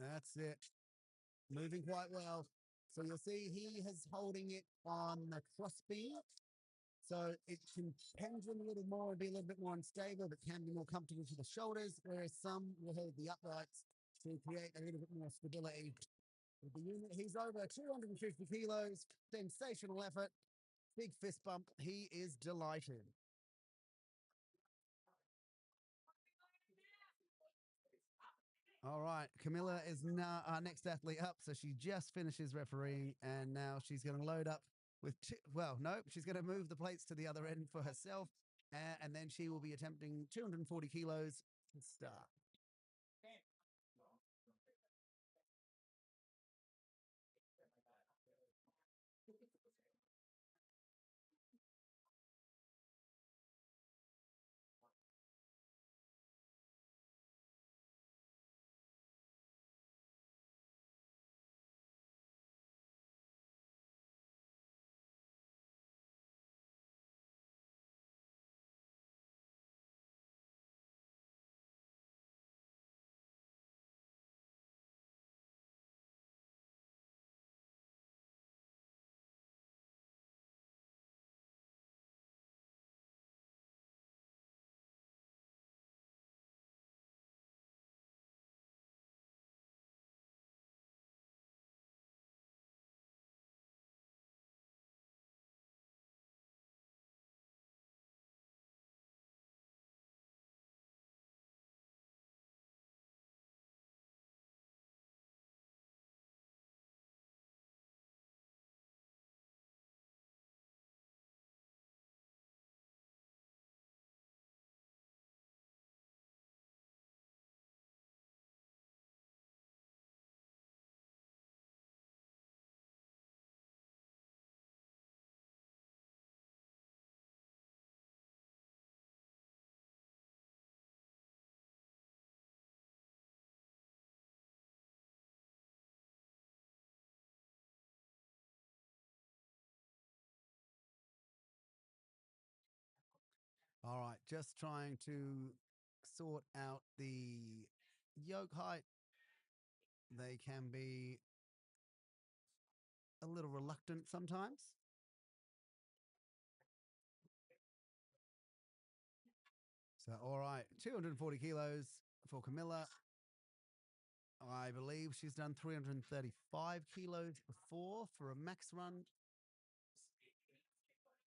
That's it. Moving quite well. So you'll see he is holding it on the crossbeam. So it can pendulum a little more and be a little bit more unstable, but can be more comfortable for the shoulders, whereas some will hold the uprights to create a little bit more stability with the unit. He's over 250 kilos. Sensational effort. Big fist bump. He is delighted. All right, Camilla is now our next athlete up. So she just finishes refereeing, and now she's going to load up with she's going to move the plates to the other end for herself, and then she will be attempting 240 kilos to start. All right, just trying to sort out the yoke height. They can be a little reluctant sometimes. So, all right, 240 kilos for Camilla. I believe she's done 335 kilos before for a max run.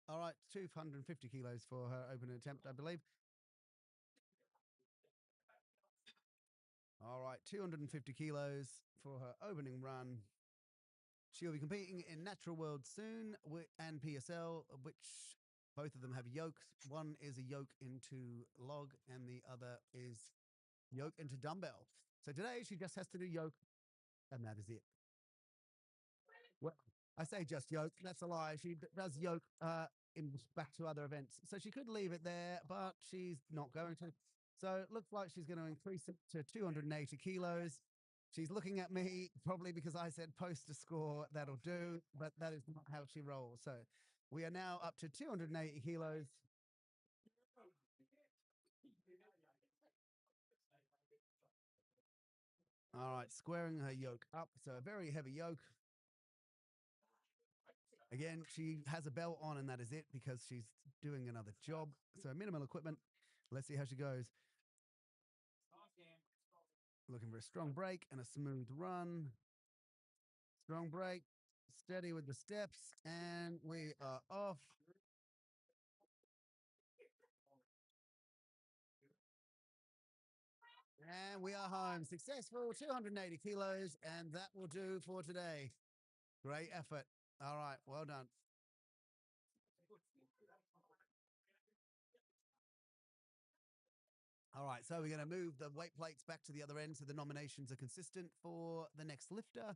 All right, 250 kilos for her opening attempt, I believe. All right, 250 kilos for her opening run. She'll be competing in Natural World soon and PSL, which both of them have yokes. One is a yoke into log and the other is yoke into dumbbell. So today she just has to do yoke, and that is it. Well, I say just yoke. That's a lie. She does yoke in back to other events. So she could leave it there, but she's not going to. So it looks like she's going to increase it to 280 kilos. She's looking at me probably because I said post a score, that'll do, but that is not how she rolls. So we are now up to 280 kilos. All right, squaring her yoke up. So a very heavy yoke. Again, she has a belt on, and that is it because she's doing another job. So minimal equipment. Let's see how she goes. Looking for a strong break and a smooth run. Strong break, steady with the steps, and we are off. And we are home. Successful, 280 kilos, and that will do for today. Great effort. All right, well done. All right, so we're going to move the weight plates back to the other end so the nominations are consistent for the next lifter.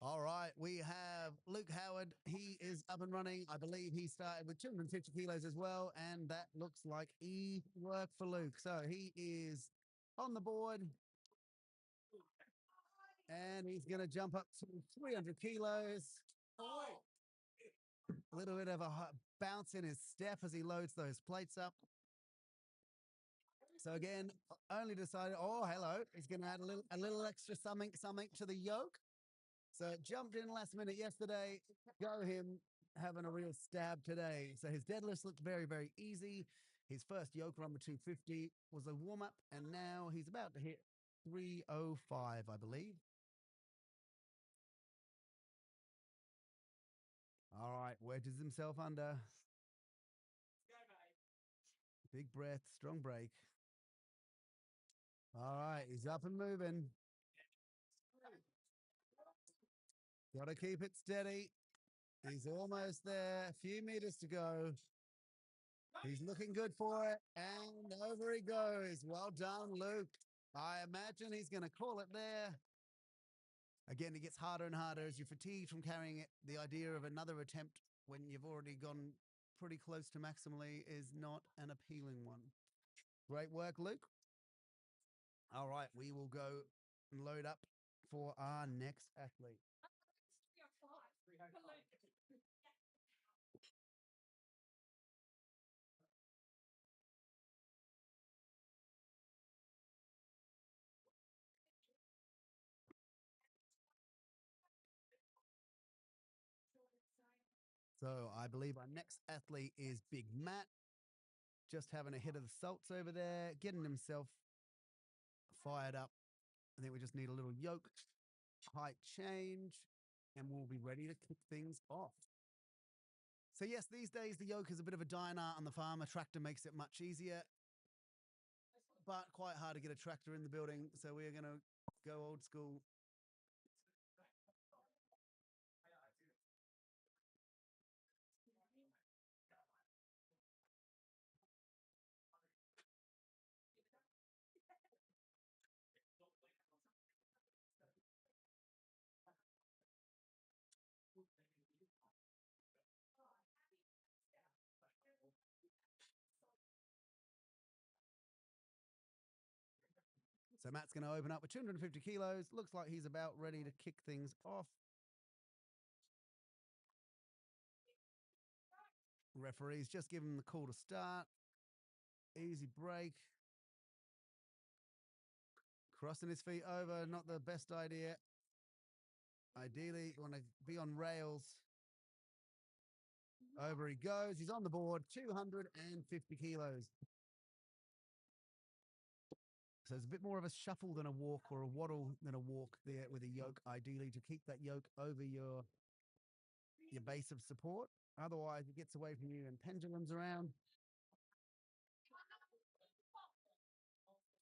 All right, we have Luke Howard. He is up and running. I believe he started with 250 kilos as well, and that looks like easy work for Luke. So he is on the board, and he's going to jump up to 300 kilos. A little bit of a bounce in his step as he loads those plates up. So again, only decided, oh, hello, he's going to add a little extra something to the yoke. So jumped in last minute yesterday. Go him having a real stab today. So his deadlifts looked very, very easy. His first yoke run with 250 was a warm up, and now he's about to hit 305, I believe. All right, wedges himself under. Big breath, strong break. All right, he's up and moving. Got to keep it steady. He's almost there. A few meters to go. He's looking good for it. And over he goes. Well done, Luke. I imagine he's going to call it there. Again, it gets harder and harder as you fatigue from carrying it. The idea of another attempt when you've already gone pretty close to maximally is not an appealing one. Great work, Luke. All right, we will go and load up for our next athlete. So I believe our next athlete is Big Matt. Just having a hit of the salts over there, getting himself fired up. I think we just need a little yoke, height change, and we'll be ready to kick things off. So yes, these days the yoke is a bit of a dying art on the farm. A tractor makes it much easier, but quite hard to get a tractor in the building. So we are going to go old school. So Matt's going to open up with 250 kilos. Looks like he's about ready to kick things off. Referee's just given him the call to start. Easy break. Crossing his feet over, not the best idea. Ideally, you want to be on rails. Over he goes. He's on the board, 250 kilos. So it's a bit more of a shuffle than a walk, or a waddle than a walk there with a yoke, ideally to keep that yoke over your base of support. Otherwise, it gets away from you and pendulums around.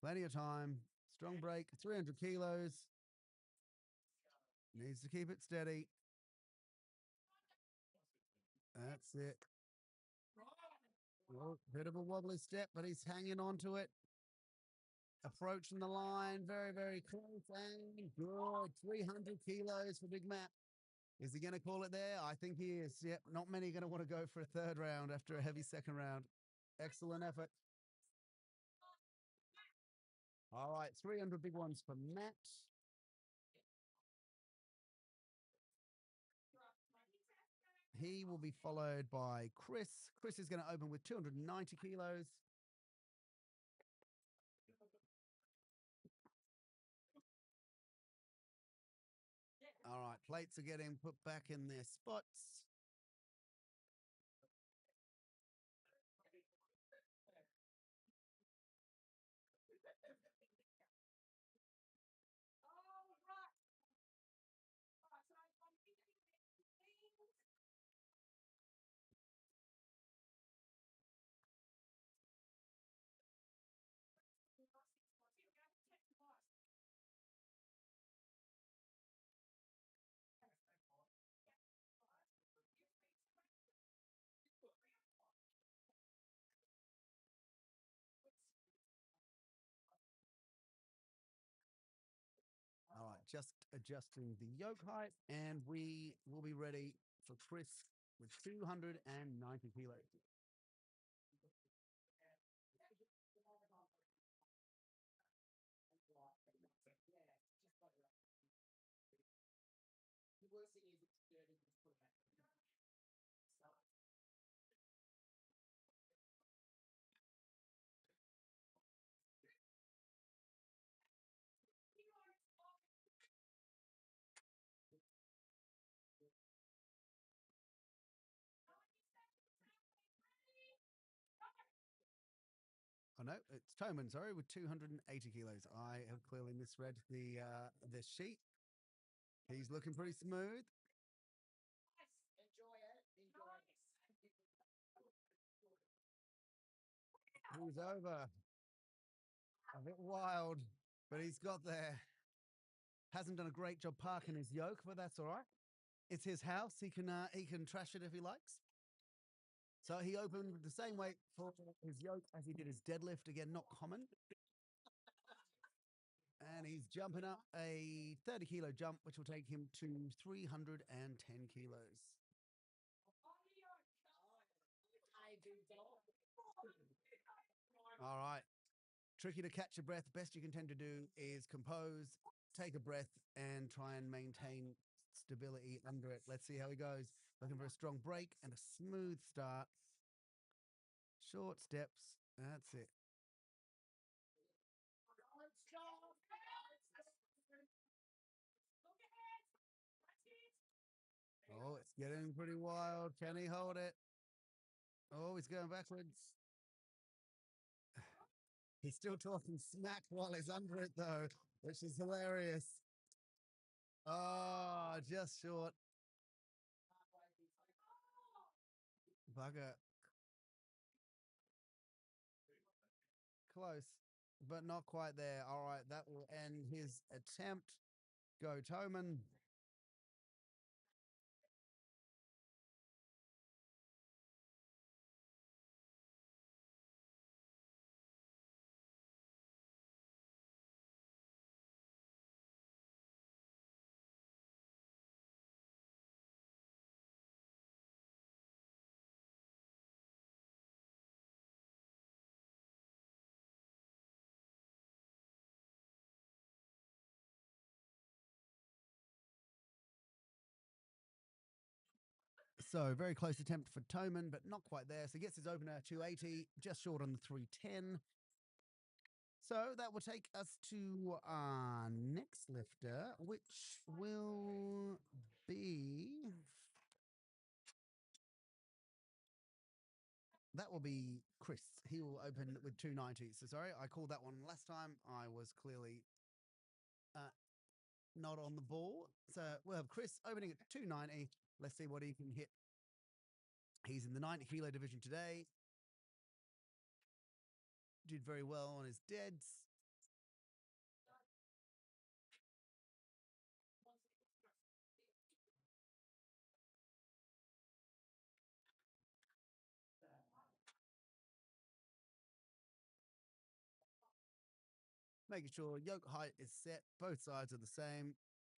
Plenty of time. Strong break, 300 kilos. Needs to keep it steady. That's it. Oh, bit of a wobbly step, but he's hanging on to it. Approaching the line, very, very close and good. 300 kilos for Big Matt. Is he going to call it there? I think he is. Yep, not many going to want to go for a third round after a heavy second round. Excellent effort. All right, 300 big ones for Matt. He will be followed by Chris. Chris is going to open with 290 kilos. All right, plates are getting put back in their spots. All right, just adjusting the yoke height, and we will be ready for Chris with 290 kilos. Oh no, it's Toman, sorry, with 280 kilos. I have clearly misread the sheet. He's looking pretty smooth. He's over. A bit wild, but he's got there. Hasn't done a great job parking his yoke, but that's all right. It's his house. He can trash it if he likes. So he opened the same weight for his yoke as he did his deadlift. Again, not common. And he's jumping up a 30 kilo jump, which will take him to 310 kilos. All right. Tricky to catch your breath. Best you can tend to do is compose, take a breath, and try and maintain stability under it. Let's see how he goes. Looking for a strong break and a smooth start. Short steps. That's it. Oh, it's getting pretty wild. Can he hold it? Oh, he's going backwards. He's still talking smack while he's under it, though, which is hilarious. Oh, just short. Bugger. Close, but not quite there. All right, that will end his attempt. Go, Toman. So very close attempt for Toman, but not quite there. So he gets his opener 280, just short on the 310. So that will take us to our next lifter, which will be that will be Chris. He will open with 290. So sorry, I called that one last time. I was clearly not on the ball. So we'll have Chris opening at 290. Let's see what he can hit. He's in the 90 kilo division today. Did very well on his deads. making sure yoke height is set, both sides are the same,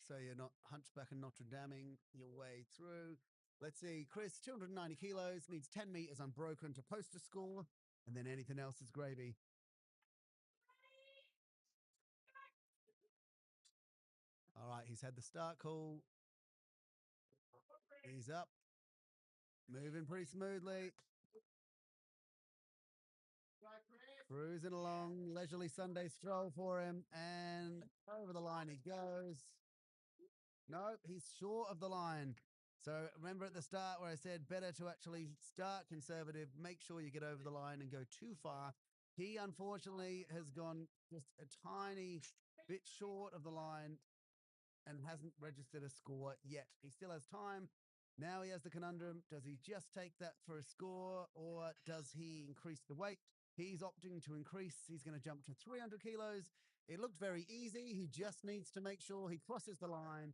so you're not hunchback and Notre Daming your way through. Let's see, Chris, 290 kilos, needs 10 meters unbroken to post a score, and then anything else is gravy. All right, he's had the start call. He's up, moving pretty smoothly. Cruising along, leisurely Sunday stroll for him, and over the line he goes. No, he's short of the line. So remember at the start where I said better to actually start conservative, make sure you get over the line and go too far. He unfortunately has gone just a tiny bit short of the line and hasn't registered a score yet. He still has time. Now he has the conundrum. Does he just take that for a score or does he increase the weight? He's opting to increase. He's going to jump to 300 kilos. It looked very easy. He just needs to make sure he crosses the line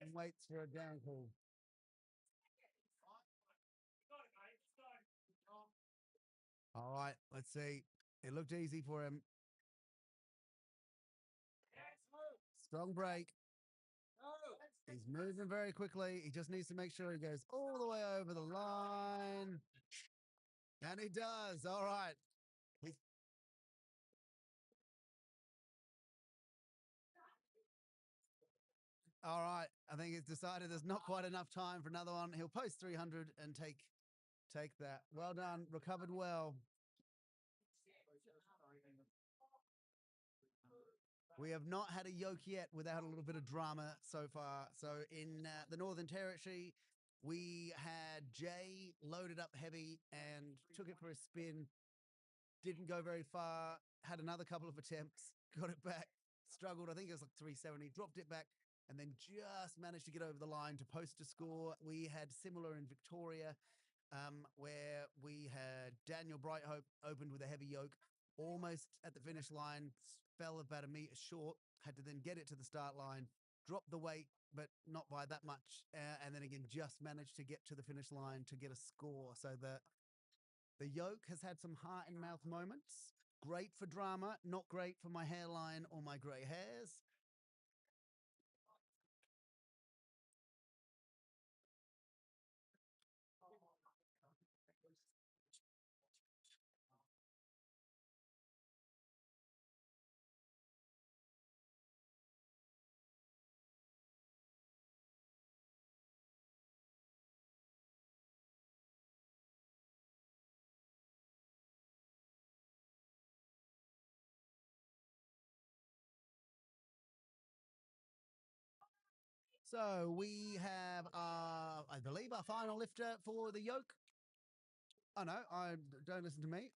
and waits for a down call. All right, let's see. It looked easy for him. Strong break. He's moving very quickly. He just needs to make sure he goes all the way over the line. And he does. All right. All right. I think it's decided there's not quite enough time for another one. He'll post 300 and take that. Well done. Recovered well. We have not had a yoke yet without a little bit of drama so far. So in the Northern Territory, we had Jay loaded up heavy and took it for a spin. Didn't go very far. Had another couple of attempts. Got it back. Struggled. I think it was like 370. Dropped it back. And then just managed to get over the line to post a score. We had similar in Victoria, where we had Daniel Brighthope opened with a heavy yoke, almost at the finish line, fell about a meter short, had to then get it to the start line, drop the weight, but not by that much. And then again, just managed to get to the finish line to get a score. So the yoke has had some heart in mouth moments. Great for drama, not great for my hairline or my gray hairs. So we have, I believe, our final lifter for the yoke. Oh no, don't listen to me.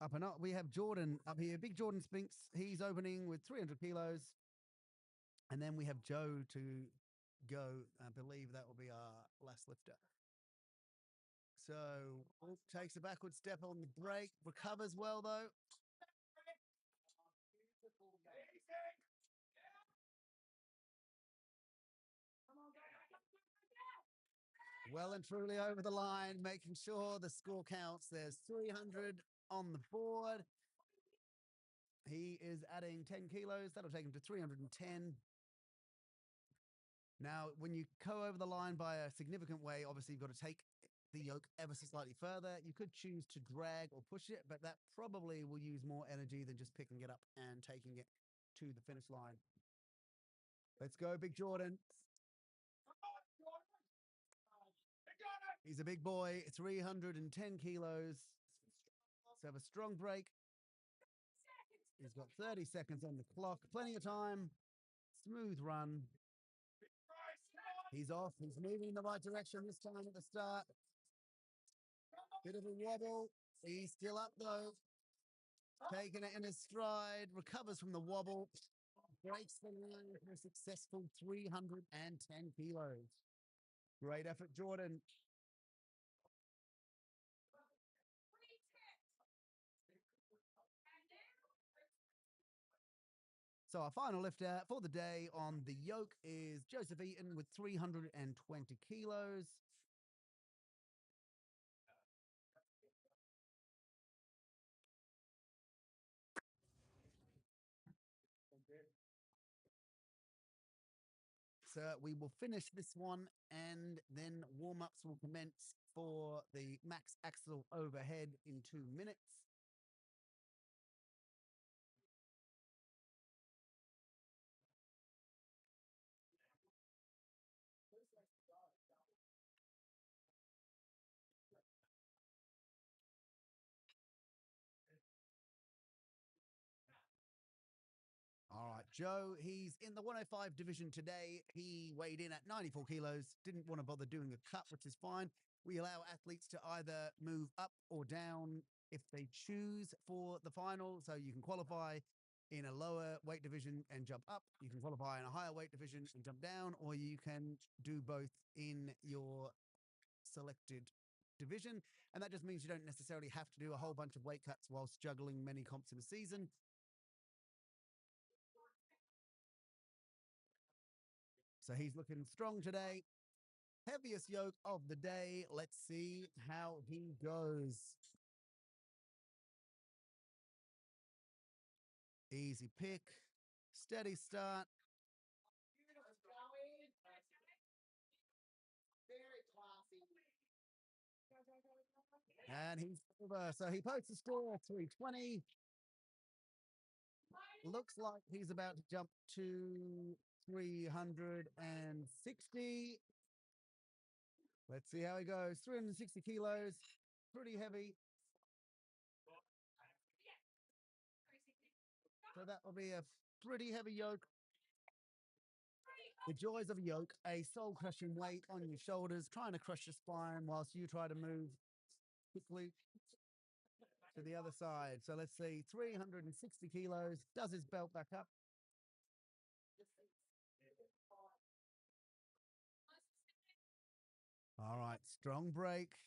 Up and up, we have Jordan up here. Big Jordan Spinks. He's opening with 300 kilos, and then we have Joe to go. I believe that will be our last lifter. So takes a backward step on the break, recovers well though. Well and truly over the line, making sure the score counts. There's 300 on the board. He is adding 10 kilos. That'll take him to 310. Now, when you go over the line by a significant way, obviously you've got to take the yoke ever so slightly further. You could choose to drag or push it, but that probably will use more energy than just picking it up and taking it to the finish line. Let's go, Big Jordan. He's a big boy, 310 kilos. Let's have a strong break. He's got 30 seconds on the clock, plenty of time. Smooth run. He's off. He's moving in the right direction this time at the start. Bit of a wobble. He's still up though. Taking it in his stride. Recovers from the wobble. Breaks the line for a successful 310 kilos. Great effort, Jordan. So our final lifter for the day on the yoke is Joseph Eaton with 320 kilos. we will finish this one and then warm-ups will commence for the max axle overhead in 2 minutes. All right, Joe, he's in the 105 division today. He weighed in at 94 kilos, didn't want to bother doing a cut, which is fine. We allow athletes to either move up or down if they choose for the final. So you can qualify in a lower weight division and jump up. You can qualify in a higher weight division and jump down, or you can do both in your selected division. And that just means you don't necessarily have to do a whole bunch of weight cuts whilst juggling many comps in a season. So he's looking strong today. Heaviest yoke of the day. Let's see how he goes. Easy pick. Steady start. Very classy. And he's over. So he posts a score of 320. Looks like he's about to jump to 360. Let's see how he goes. 360 kilos. Pretty heavy. So that will be a pretty heavy yoke. The joys of a yoke, a soul-crushing weight on your shoulders, trying to crush your spine whilst you try to move quickly to the other side. So let's see, 360 kilos, does his belt back up. All right, strong break.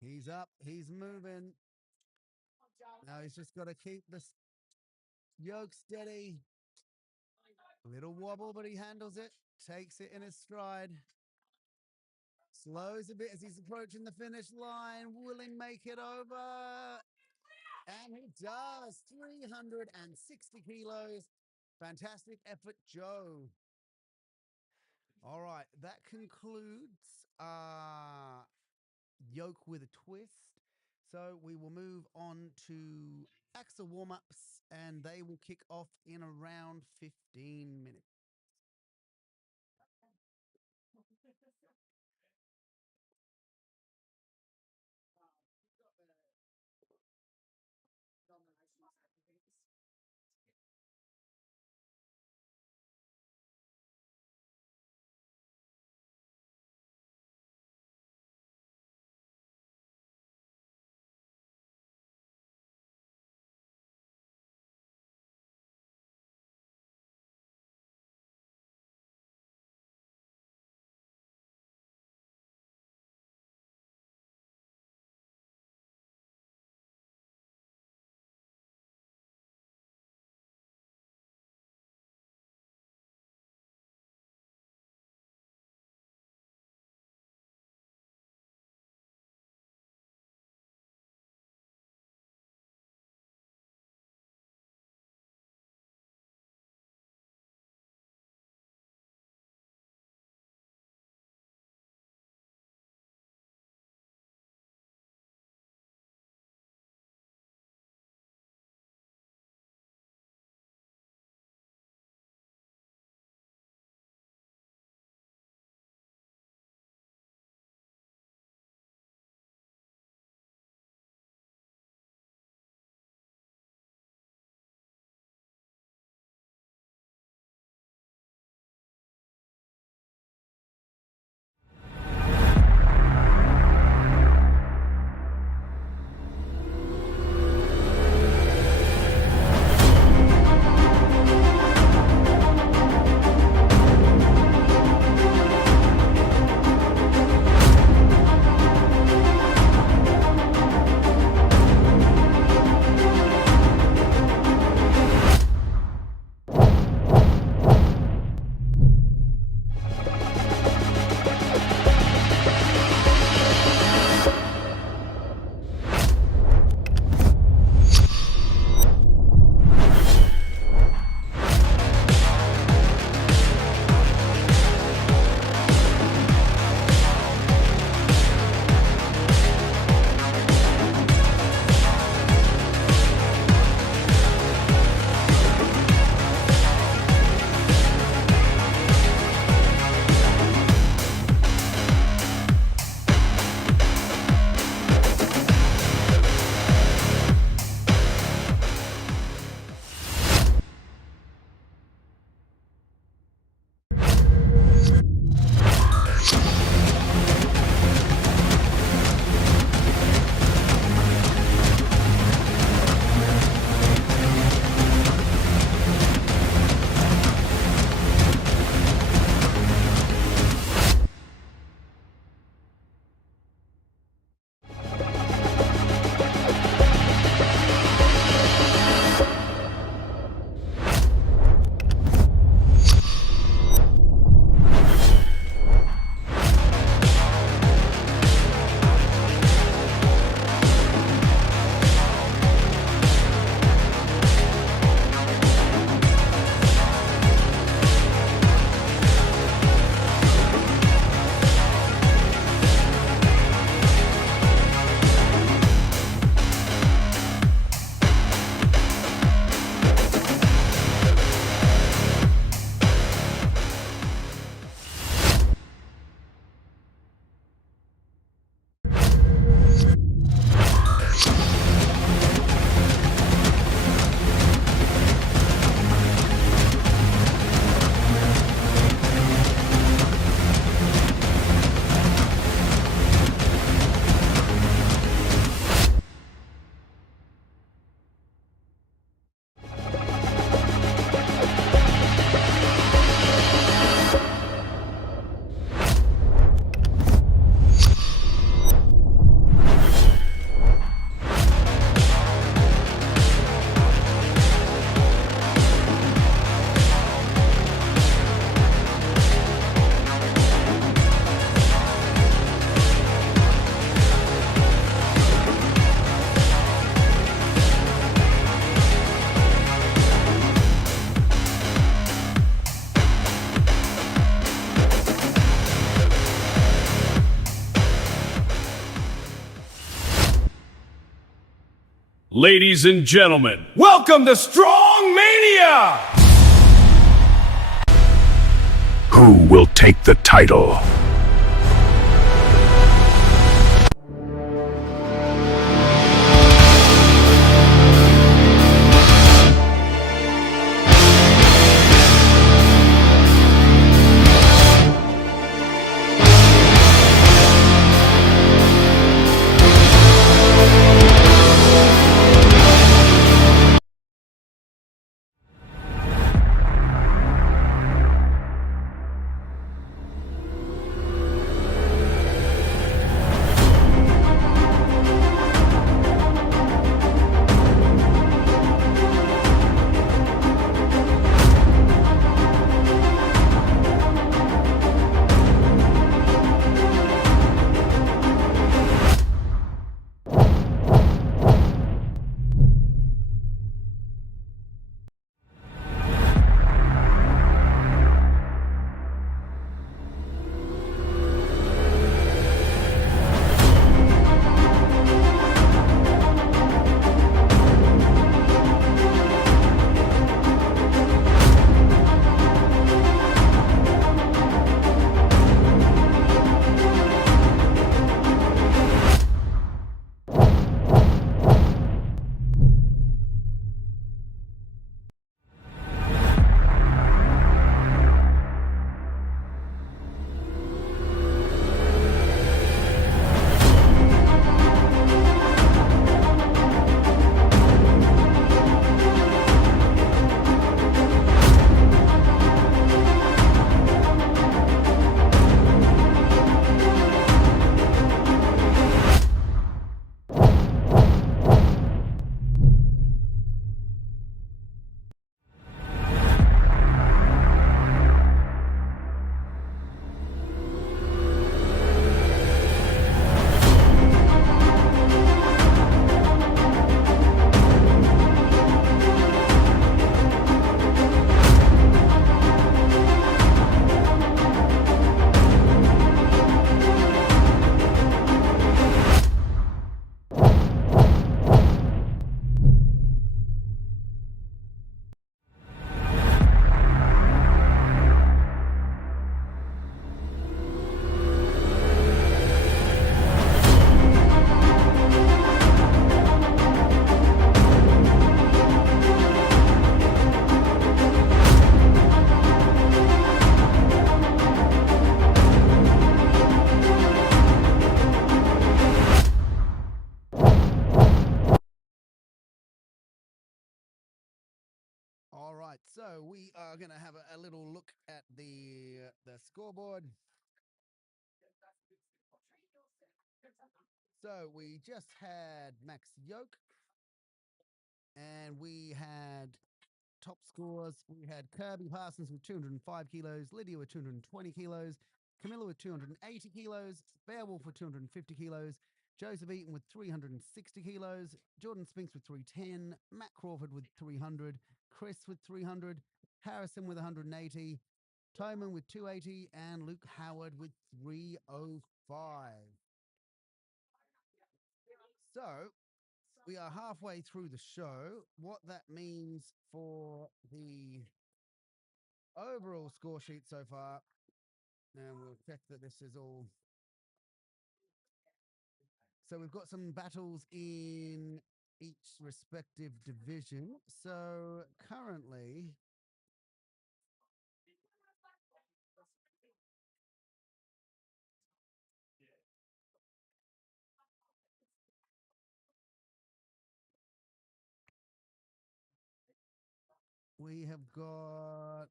He's up, he's moving. Now he's just got to keep the yoke steady. Little wobble, but he handles it, takes it in his stride. Slows a bit as he's approaching the finish line. Will he make it over? And he does. 360 kilos. Fantastic effort, Joe. All right, that concludes yoke with a twist. So we will move on to axle warm-ups, and they will kick off in around 15 minutes. Ladies and gentlemen, welcome to Strongmania! Who will take the title? All right, so we are going to have a little look at the scoreboard. So we just had Max Yoke, and we had top scores. We had Kirby Parsons with 205 kilos, Lydia with 220 kilos, Camilla with 280 kilos, Beowulf with 250 kilos, Joseph Eaton with 360 kilos, Jordan Spinks with 310, Matt Crawford with 300, Chris with 300, Harrison with 180, Toman with 280, and Luke Howard with 305. So we are halfway through the show. What that means for the overall score sheet so far, and we'll check that this is all. So we've got some battles in each respective division. So currently, we have got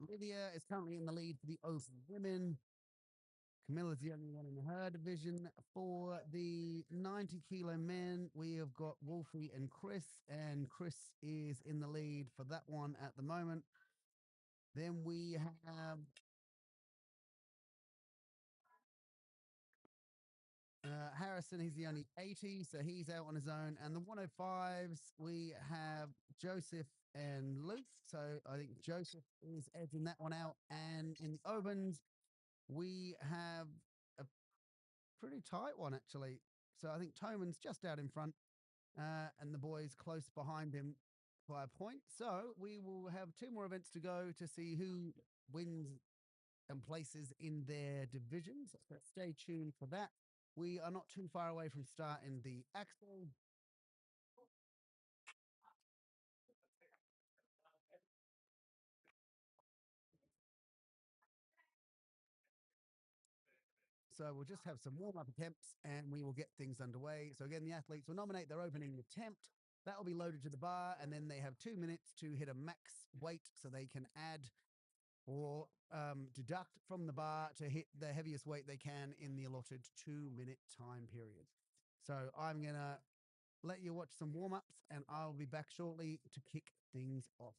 Lydia is currently in the lead for the over women. Camilla's the only one in her division. For the 90 kilo men, we have got Wolfie and Chris is in the lead for that one at the moment. Then we have Harrison, he's the only 80, so he's out on his own. And the 105s, we have Joseph and Luke. So I think Joseph is edging that one out. And in the Ovens, we have a pretty tight one, actually. So I think Toman's just out in front. and the boys close behind him by a point. So we will have two more events to go to see who wins and places in their divisions. So stay tuned for that. We are not too far away from starting the axle. So we'll just have some warm-up attempts and we will get things underway. So again, the athletes will nominate their opening attempt. That will be loaded to the bar, and then they have 2 minutes to hit a max weight so they can add or deduct from the bar to hit the heaviest weight they can in the allotted 2-minute time period. So I'm going to let you watch some warm-ups and I'll be back shortly to kick things off.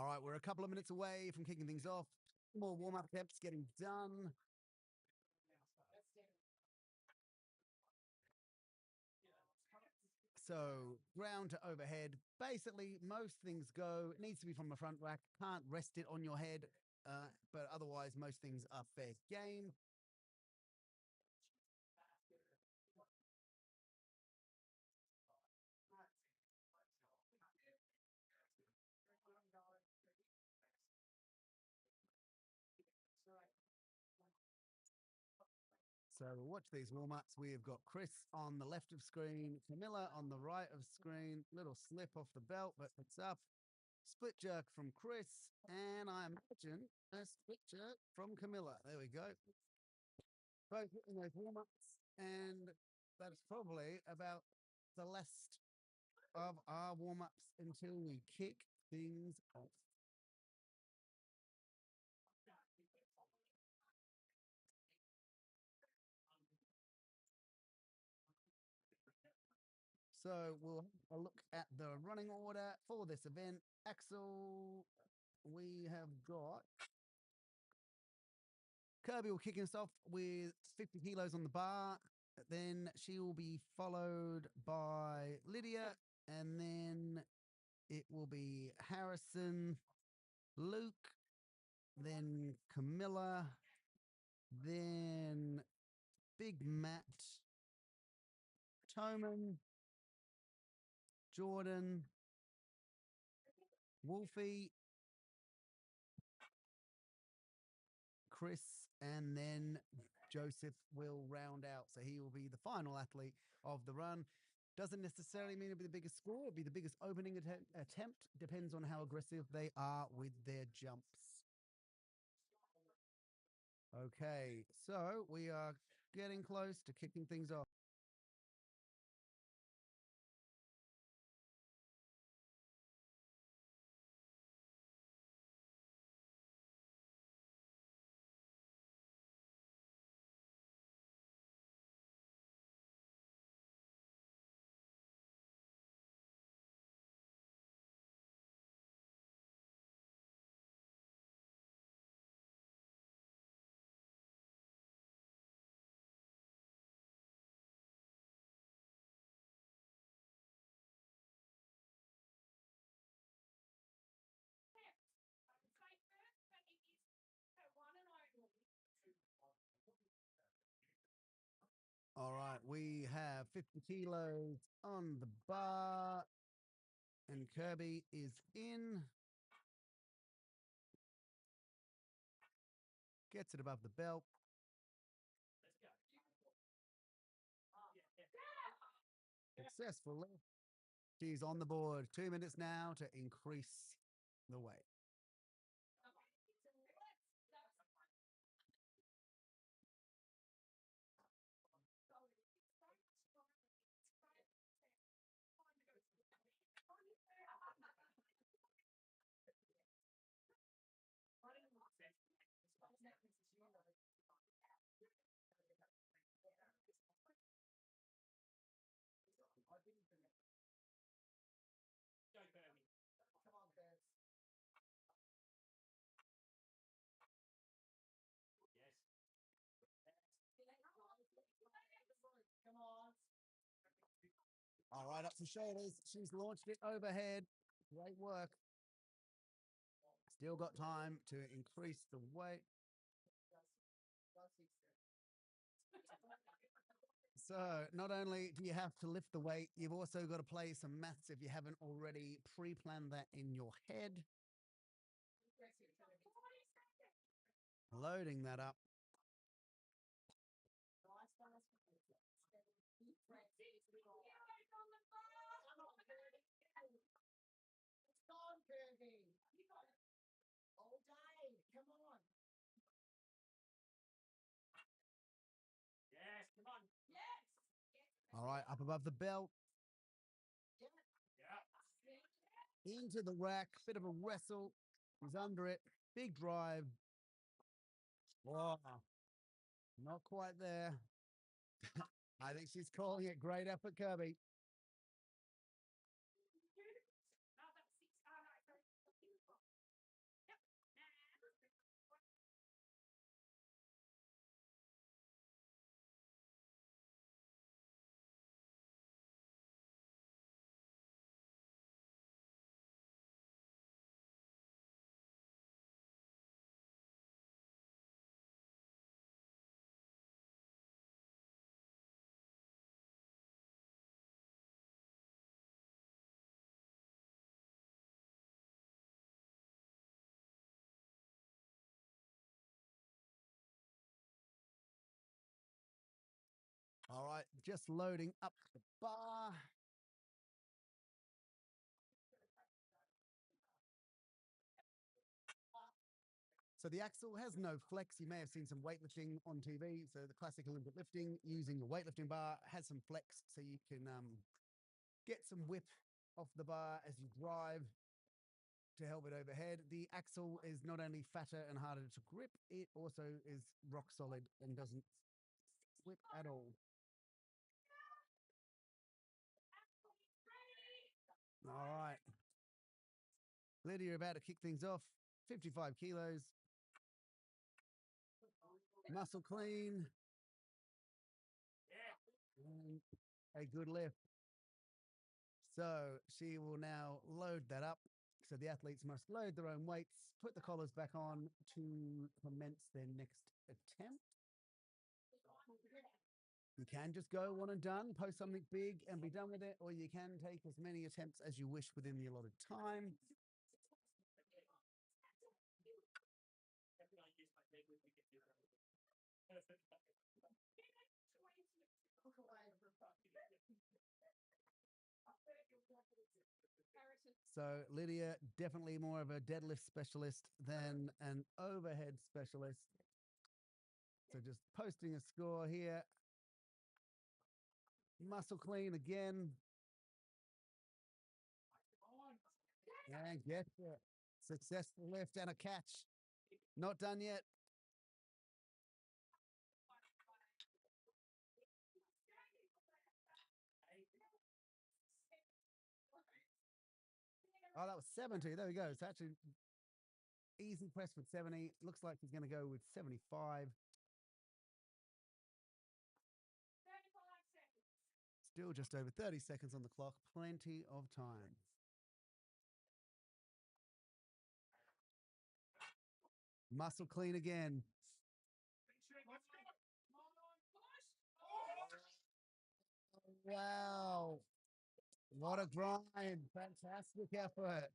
All right, we're a couple of minutes away from kicking things off. More warm-up attempts getting done. So ground to overhead. Basically, most things go. It needs to be from the front rack. Can't rest it on your head. But otherwise, most things are fair game. So we'll watch these warm-ups. We've got Chris on the left of screen, Camilla on the right of screen. Little slip off the belt, but it's up. Split jerk from Chris, and I imagine a split jerk from Camilla. There we go. Both in those warm-ups, and that's probably about the last of our warm-ups until we kick things off. So we'll have a look at the running order for this event. Axel, we have got Kirby will kick us off with 50 kilos on the bar. Then she will be followed by Lydia, and then it will be Harrison, Luke, then Camilla, then Big Matt, Toman, Jordan, Wolfie, Chris, and then Joseph will round out. So he will be the final athlete of the run. Doesn't necessarily mean it'll be the biggest score. It'll be the biggest opening attempt. Depends on how aggressive they are with their jumps. Okay, so we are getting close to kicking things off. All right, we have 50 kilos on the bar, and Kirby is in. Gets it above the belt. Successfully. She's on the board. 2 minutes now to increase the weight. All right, up the shoulders. She's launched it overhead. Great work. Still got time to increase the weight. So not only do you have to lift the weight, you've also got to play some maths if you haven't already pre-planned that in your head. Loading that up. All right, up above the belt. Into the rack. Bit of a wrestle. He's under it. Big drive. Whoa. Not quite there. I think she's calling it great effort, Kirby. right, just loading up the bar. So the axle has no flex. You may have seen some weightlifting on TV. So the classic Olympic lifting using the weightlifting bar has some flex, so you can get some whip off the bar as you drive to help it overhead. The axle is not only fatter and harder to grip, it also is rock solid and doesn't whip at all. All right. Lydia about to kick things off. 55 kilos. Muscle clean. And a good lift. So she will now load that up. So the athletes must load their own weights, put the collars back on to commence their next attempt. You can just go one and done, post something big and be done with it, or you can take as many attempts as you wish within the allotted time. So Lydia, definitely more of a deadlift specialist than an overhead specialist. So just posting a score here. Muscle clean again. And get it. Successful lift and a catch. Not done yet. Oh, that was 70. There we go. It's actually easy press with 70. Looks like he's going to go with 75. Still just over 30 seconds on the clock. Plenty of time. Muscle clean again. Wow. What a grind. Fantastic effort.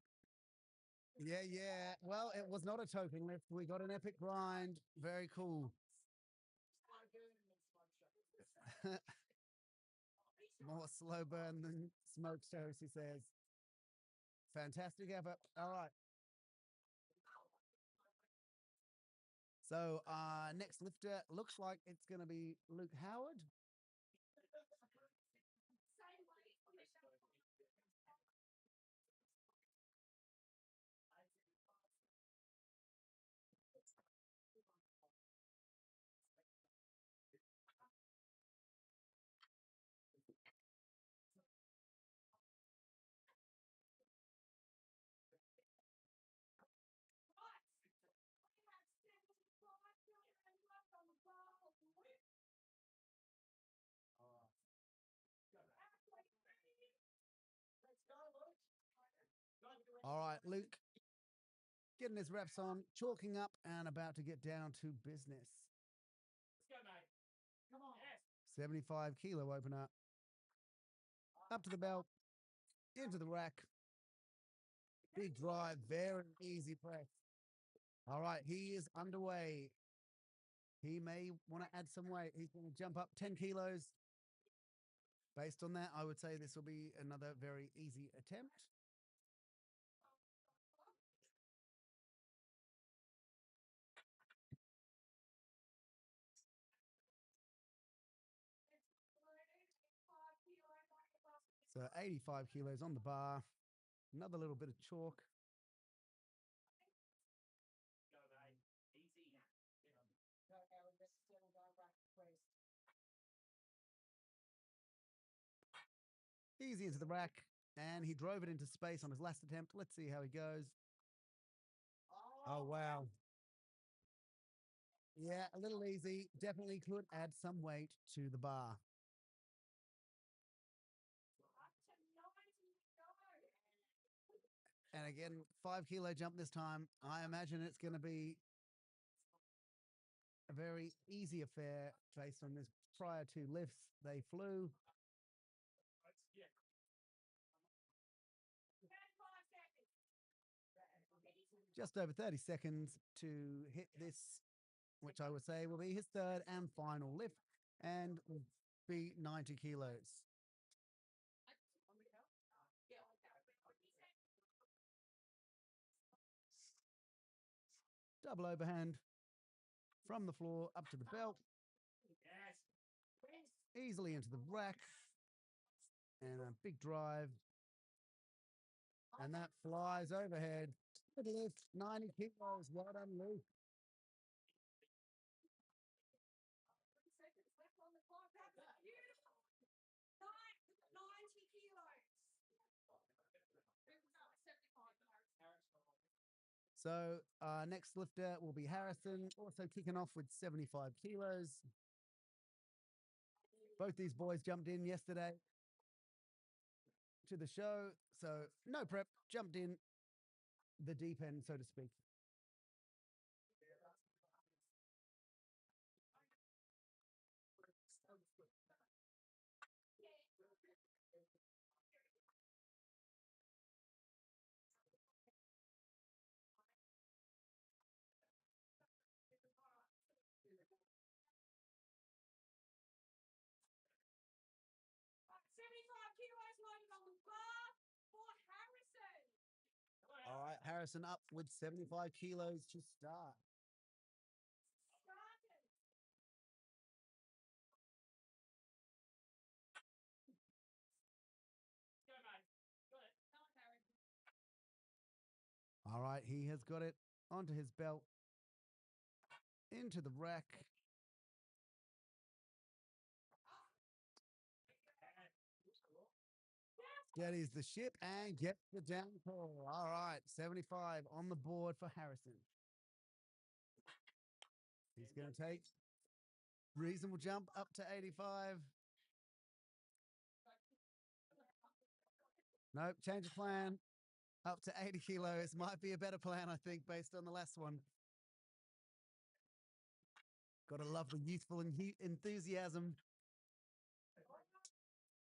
Yeah. Well, it was not a token lift. We got an epic grind. Very cool. More slow burn than smoke shows, he says. Fantastic effort. All right. So next lifter looks like it's going to be Luke Howard. All right, Luke, getting his reps on, chalking up and about to get down to business. Let's go, mate. Come on. Yes. 75 kilo opener. Up to the belt, into the rack. Big drive, very easy press. All right, he is underway. He may want to add some weight. He's going to jump up 10 kilos. Based on that, I would say this will be another very easy attempt. So 85 kilos on the bar. Another little bit of chalk. Go, mate. Easy. Easy into the rack. And he drove it into space on his last attempt. Let's see how he goes. Oh, wow. Yeah, a little easy. Definitely could add some weight to the bar. And again, 5 kilo jump this time. I imagine it's going to be a very easy affair based on this prior two lifts they flew. Just over 30 seconds to hit this, which I would say will be his third and final lift. And be 90 kilos. Double overhand from the floor up to the belt, easily into the rack, and a big drive. And that flies overhead. Good lift, 90 kilos. Well done, Luke. 30 seconds left on the clock. That's beautiful. 90 kilos. 75 kilos. So our next lifter will be Harrison, also kicking off with 75 kilos. Both these boys jumped in yesterday to the show, so no prep, jumped in the deep end, so to speak. Kilos loaded on the bar for Harrison. All right, Harrison up with 75 kilos to start. Started. Go, mate. Got it. Come on, Harrison. All right, he has got it onto his belt, into the rack. Steadies the ship and gets the down call. All right, 75 on the board for Harrison. He's going to take reasonable jump up to 85. Nope, change of plan. Up to 80 kilos might be a better plan, I think, based on the last one. Gotta love the youthful enthusiasm.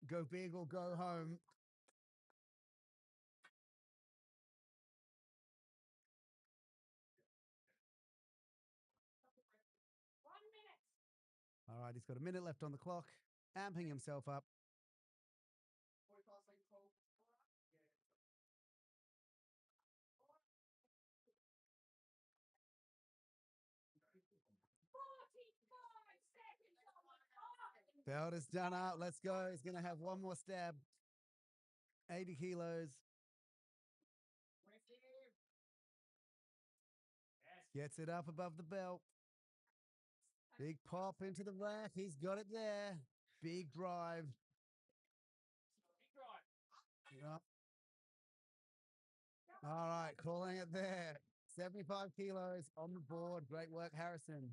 Go big or go home. All right, he's got a minute left on the clock, amping himself up. Belt is done up. Let's go. He's going to have one more stab. 80 kilos. Gets it up above the belt. Big pop into the rack. He's got it there. Big drive. Yep. All right, calling it there. 75 kilos on the board. Great work, Harrison.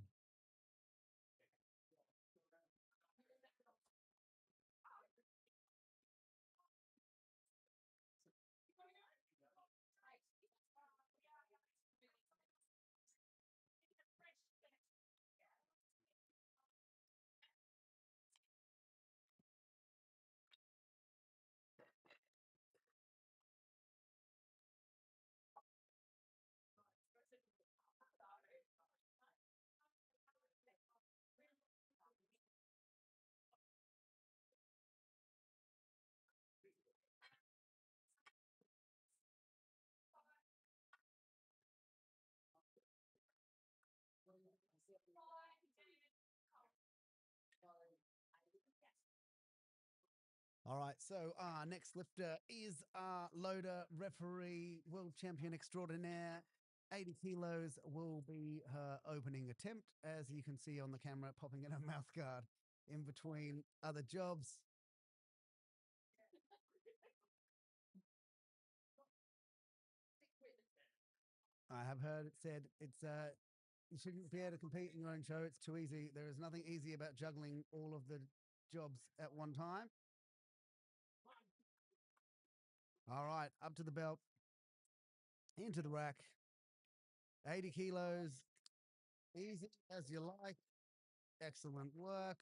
All right, so our next lifter is our loader referee, world champion extraordinaire. 80 kilos will be her opening attempt, as you can see on the camera, popping in her mouth guard in between other jobs. I have heard it said you shouldn't be able to compete in your own show. It's too easy. There is nothing easy about juggling all of the jobs at one time. All right, up to the belt, into the rack. 80 kilos, easy as you like. Excellent work.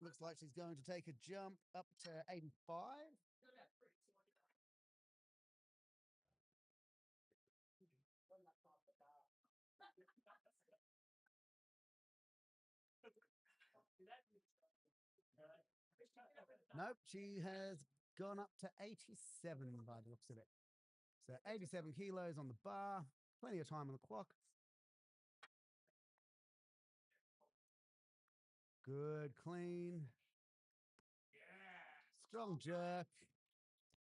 Looks like she's going to take a jump up to 85. Nope, she has gone up to 87 by the looks of it. So 87 kilos on the bar, plenty of time on the clock. Good, clean. Strong jerk.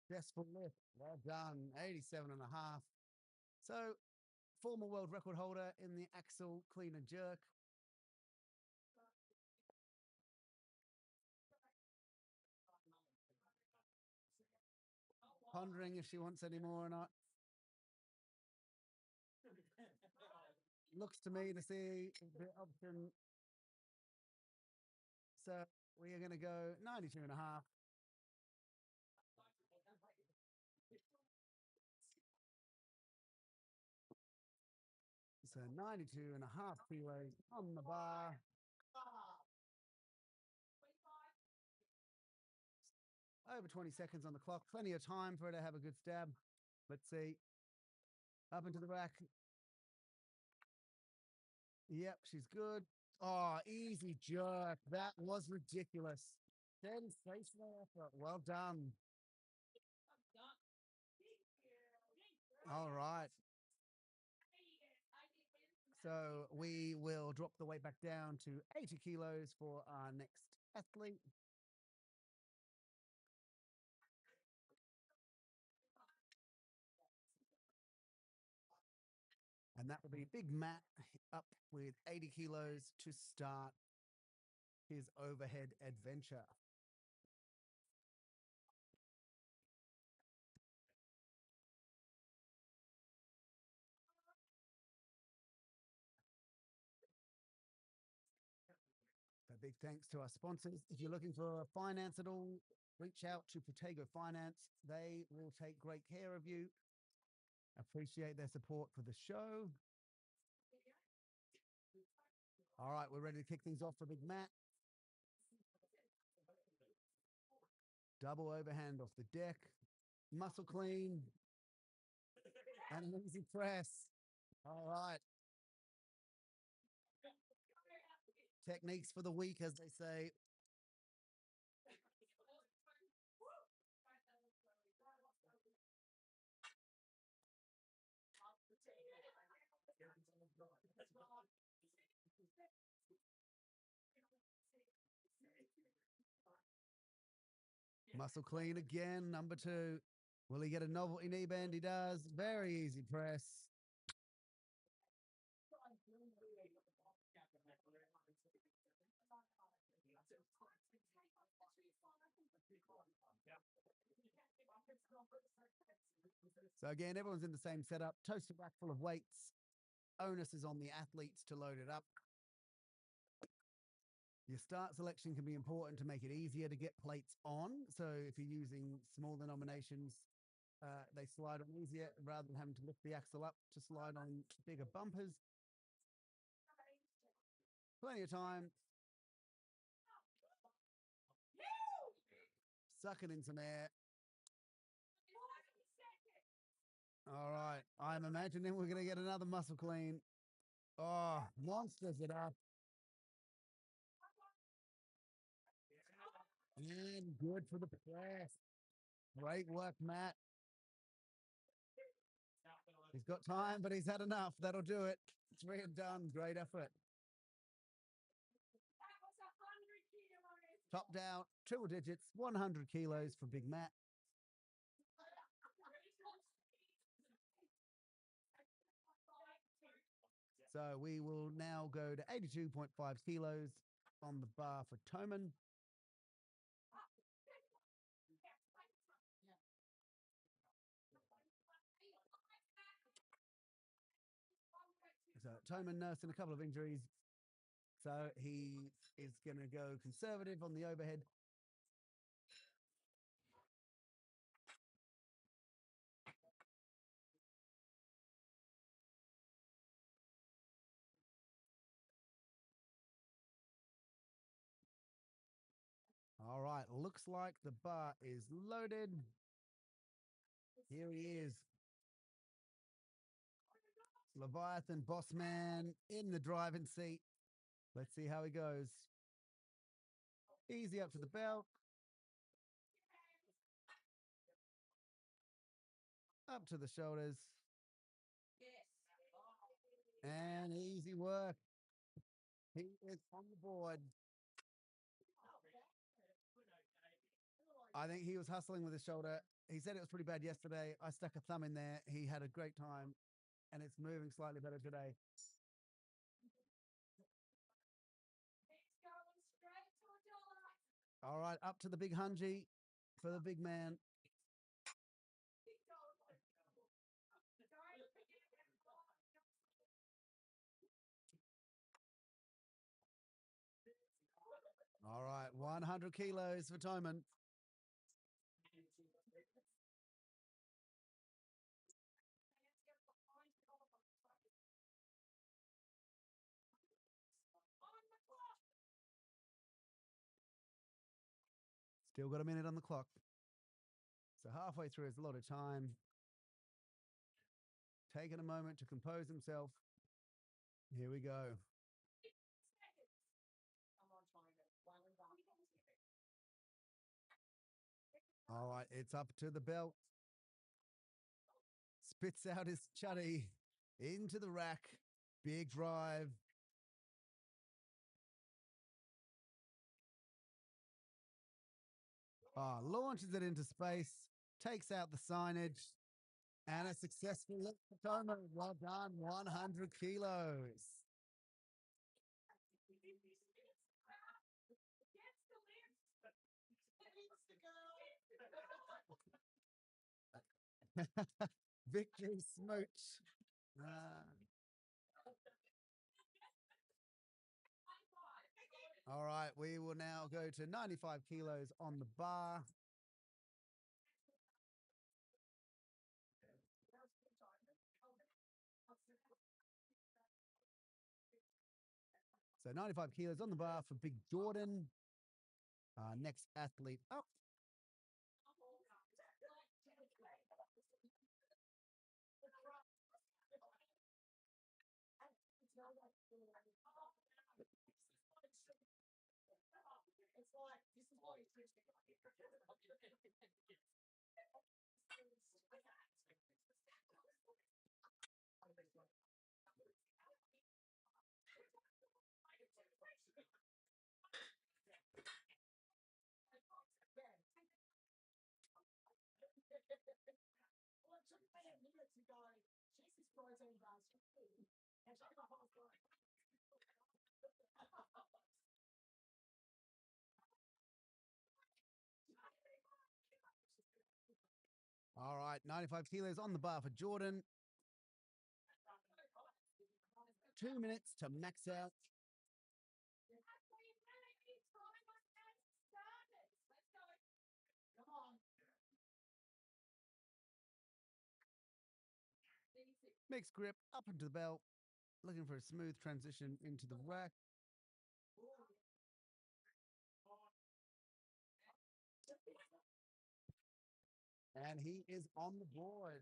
Successful lift. Well done. 87 and a half. So, former world record holder in the axle clean and jerk. Pondering if she wants any more or not. Looks to me to see the option. So we are going to go 92 and a half. So 92 and a half kilos on the bar. Over 20 seconds on the clock. Plenty of time for her to have a good stab. Let's see. Up into the rack. Yep, she's good. Oh, easy jerk. That was ridiculous. Sensational effort. Well done. All right. So we will drop the weight back down to 80 kilos for our next athlete. And that will be Big Matt up with 80 kilos to start his overhead adventure. A big thanks to our sponsors. If you're looking for finance at all, reach out to Protego Finance. They will take great care of you. Appreciate their support for the show. All right, we're ready to kick things off for Big Matt. Double overhand off the deck. Muscle clean. And an easy press. All right. Techniques for the week, as they say. Muscle clean again, number 2. Will he get a novelty knee bend? He does. Very easy press. So again, everyone's in the same setup. Toaster rack full of weights. Onus is on the athletes to load it up. Your start selection can be important to make it easier to get plates on. So if you're using small denominations, they slide on easier rather than having to lift the axle up to slide on bigger bumpers. Plenty of time. Sucking in some air. All right. I'm imagining we're going to get another muscle clean. Oh, monsters it up. And good for the press. Great work, Matt. He's got time, but he's had enough. That'll do it. 3 and done. Great effort. Top down, triple digits, 100 kilos for Big Matt. So we will now go to 82.5 kilos on the bar for Toman. So Toman nursing a couple of injuries. So he is going to go conservative on the overhead. All right, looks like the bar is loaded. Here he is. Leviathan Boss Man in the driving seat. Let's see how he goes. Easy up to the belt. Up to the shoulders. Yes. And easy work. He is on the board. I think he was hustling with his shoulder. He said it was pretty bad yesterday. I stuck a thumb in there. He had a great time, and it's moving slightly better today. He's going straight to a dollar. All right, up to the big hungy for the big man. Big dollar. Don't forget that dollar. All right, 100 kilos for Toman. On the clock. Still got a minute on the clock. So halfway through is a lot of time. Taking a moment to compose himself. Here we go. Seconds. I'm on timer. One and done. All right, it's up to the belt. Spits out his chuddy into the rack. Big drive. Launches it into space. Takes out the signage. And a successful lift for Toma. Well done, 100 kilos. Victory smooch. All right, we will now go to 95 kilos on the bar. So 95 kilos on the bar for Big Jordan. Next athlete up. It's like, this is what he's Well, it took me a minute to go, Jesus, protein bars for food. And she got half right. All right, 95 kilos on the bar for Jordan. 2 minutes to max out. Come on. Mixed grip up into the belt. Looking for a smooth transition into the rack. And he is on the board.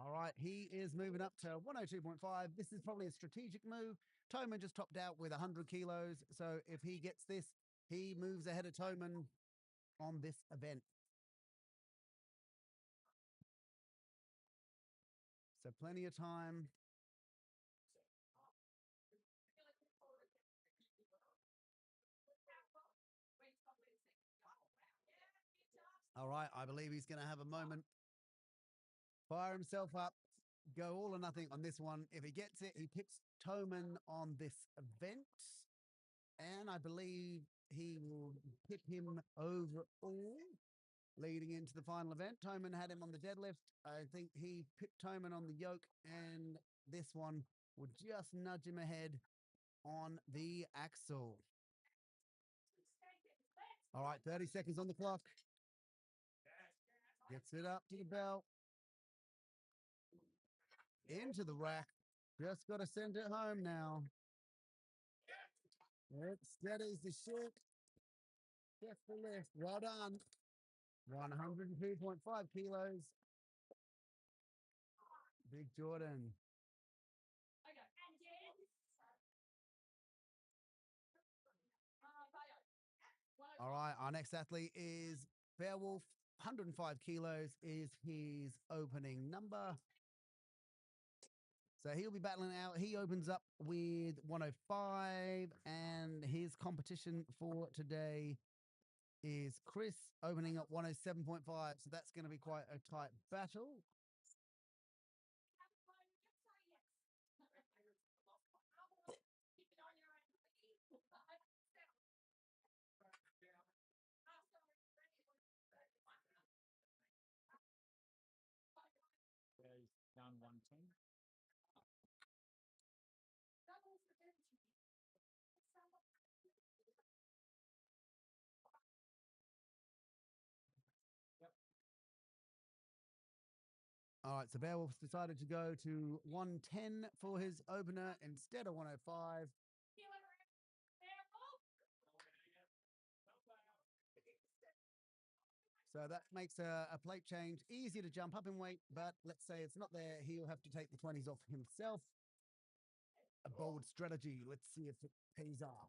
All right, he is moving up to 102.5. This is probably a strategic move. Toman just topped out with 100 kilos. So if he gets this, he moves ahead of Toman on this event. So plenty of time. All right, I believe he's going to have a moment. Fire himself up. Go all or nothing on this one. If he gets it, he picks Toman on this event. And I believe he will pick him overall leading into the final event. Toman had him on the deadlift. I think he picked Toman on the yoke, and this one will just nudge him ahead on the axle. All right, 30 seconds on the clock. Gets it up to the belt. Into the rack. Just got to send it home now. It steadies the ship. Just the lift. Well done. 102.5 kilos. Big Jordan. All right, our next athlete is Beowulf. 105 kilos is his opening number. So he'll be battling out. He opens up with 105, and his competition for today is Chris opening up 107.5. So that's going to be quite a tight battle. There's done 110. All right, so Beowulf's decided to go to 110 for his opener instead of 105. So that makes a plate change easier to jump up in weight, but let's say it's not there. He'll have to take the 20s off himself. A bold strategy. Let's see if it pays off.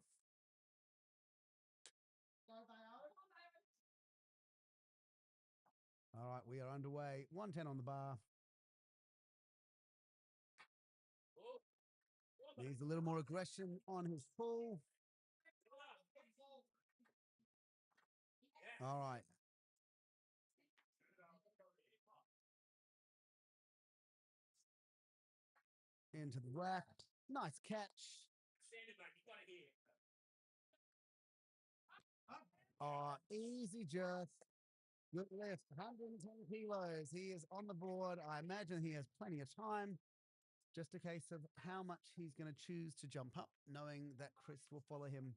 All right, we are underway. 110 on the bar. Needs a little more aggression on his pull. All right. Into the rack. Nice catch. Easy jerk. Good lift. 110 kilos. He is on the board. I imagine he has plenty of time. Just a case of how much he's going to choose to jump up, knowing that Chris will follow him.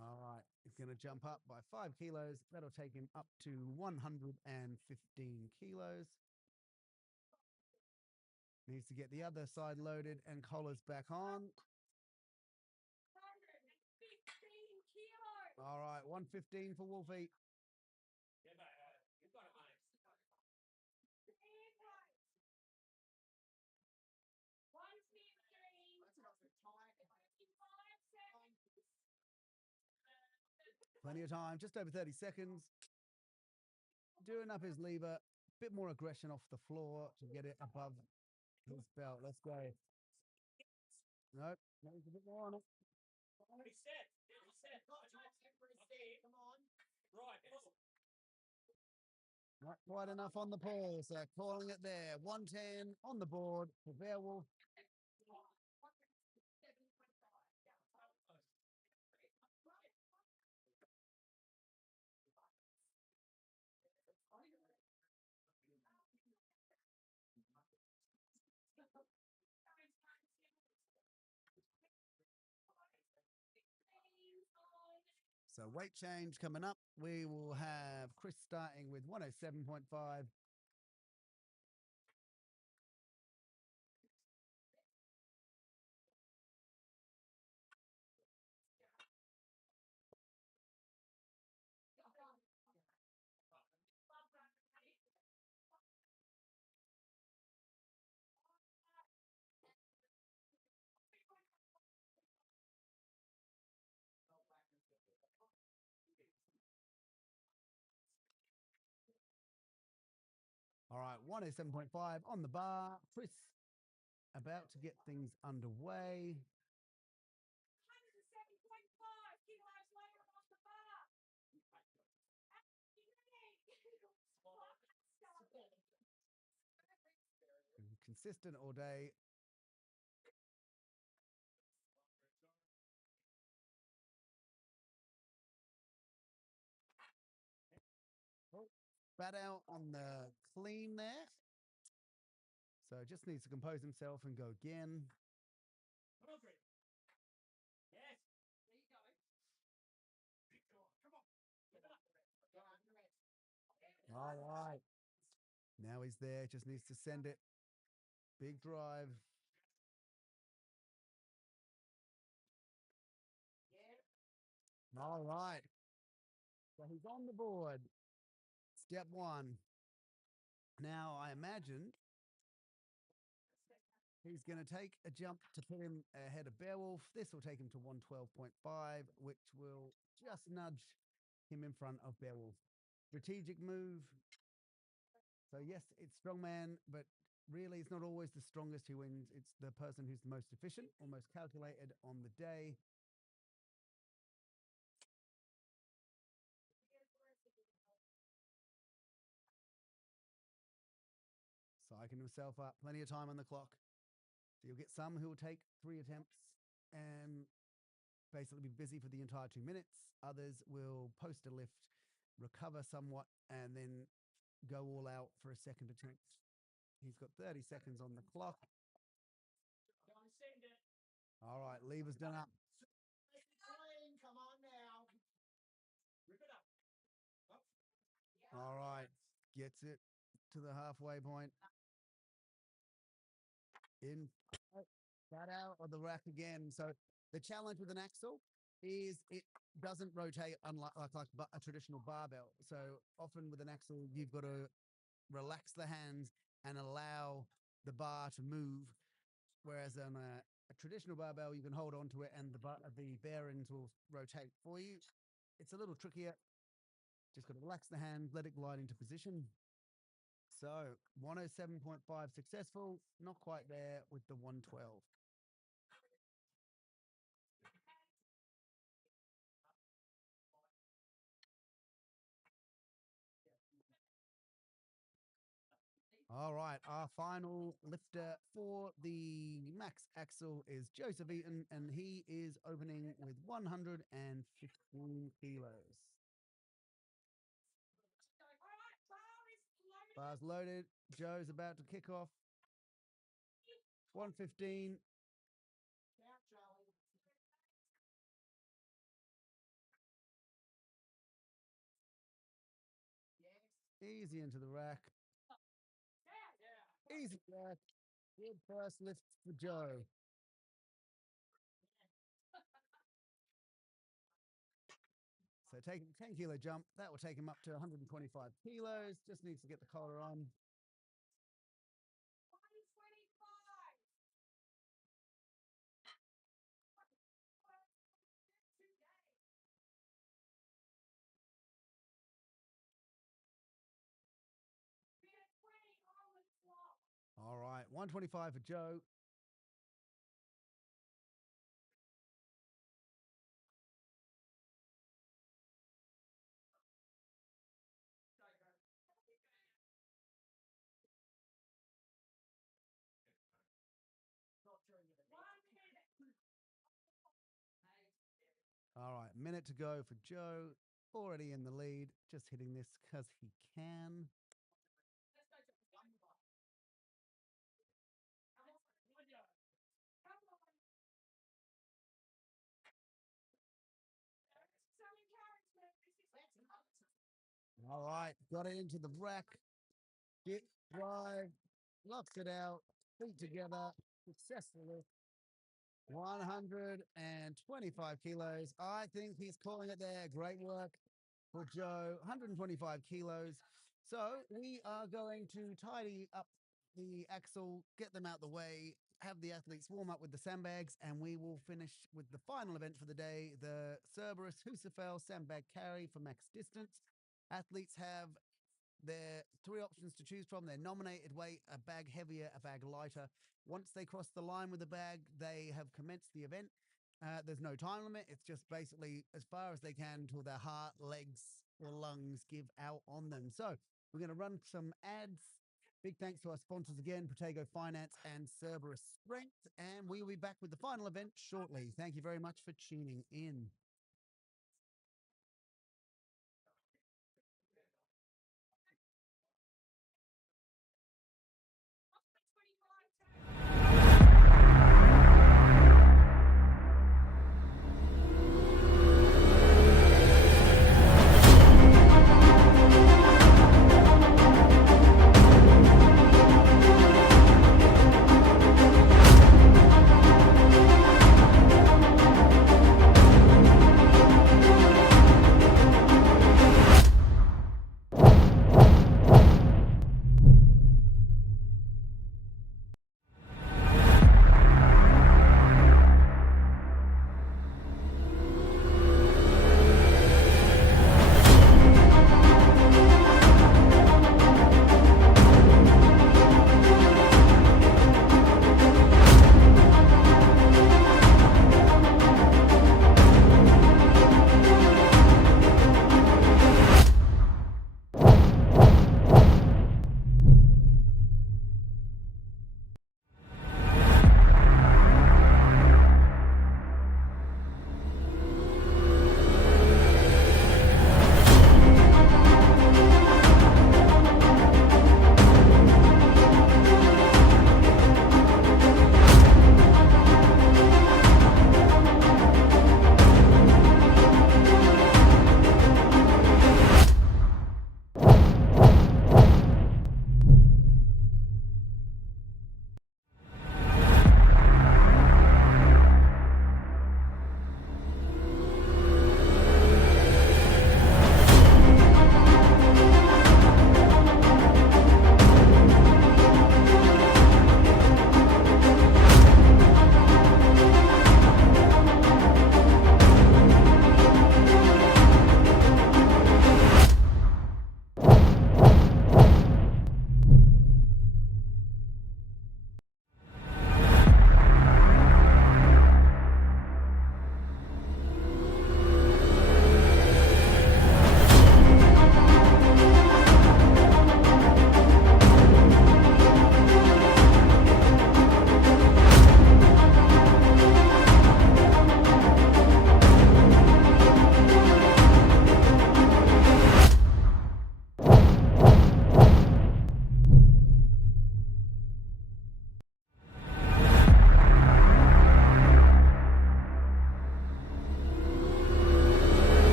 All right, he's going to jump up by 5 kilos. That'll take him up to 115 kilos. Needs to get the other side loaded and collars back on. All right, 115 for Wolfie. Plenty of time, just over 30 seconds. Doing up his lever, bit more aggression off the floor to get it above his belt. Let's go. Nope, needs a bit more on it. Not quite enough on the pole, so calling it there. 110 on the board for Beowulf. So weight change coming up. We will have Chris starting with 107.5. All right, 107.5 on the bar. Chris about to get things underway. Consistent all day. Oh, bat out on the clean there. So just needs to compose himself and go again. All right. Now he's there, just needs to send it. Big drive. All right. So he's on the board. Step one. Now, I imagine he's going to take a jump to put him ahead of Beowulf. This will take him to 112.5, which will just nudge him in front of Beowulf. Strategic move. So, yes, it's strongman, but really it's not always the strongest who wins. It's the person who's the most efficient or most calculated on the day. Psyching himself up. Plenty of time on the clock. So you'll get some who will take 3 attempts and basically be busy for the entire 2 minutes. Others will post a lift, recover somewhat, and then go all out for a second attempt. He's got 30 seconds on the clock. Don't send it. All right, lever's done up. Make it clean. Come on now. Rip it up. Up. All right, gets it to the halfway point. In that out of the rack again. So the challenge with an axle is it doesn't rotate unlike like a traditional barbell. So often with an axle, you've got to relax the hands and allow the bar to move. Whereas on a traditional barbell, you can hold on to it and the bearings will rotate for you. It's a little trickier. Just got to relax the hand, let it glide into position. So 107.5 successful, not quite there with the 112. All right, our final lifter for the max axle is Joseph Eaton, and he is opening with 115 kilos. Bars loaded. Joe's about to kick off. 115. Easy into the rack. Easy rack. Good first lift for Joe. So taking 10 kilo jump, that will take him up to 125 kilos. Just needs to get the collar on. All right, 125 for Joe. All right, minute to go for Joe. Already in the lead, just hitting this because he can. All right, got it into the rack. Dip, drive, locks it out, feet together, successfully. 125 kilos. I think he's calling it there. Great work for Joe. 125 kilos. So we are going to tidy up the axle, get them out the way, have the athletes warm up with the sandbags, and we will finish with the final event for the day, the Cerberus Husafel sandbag carry for max distance. Athletes have their 3 options to choose from. Their nominated weight, a bag heavier, a bag lighter. Once they cross the line with the bag, they have commenced the event. There's no time limit. It's just basically as far as they can until their heart, legs, or lungs give out on them. So we're going to run some ads. Big thanks to our sponsors again, Protego Finance and Cerberus Strength. And we will be back with the final event shortly. Thank you very much for tuning in.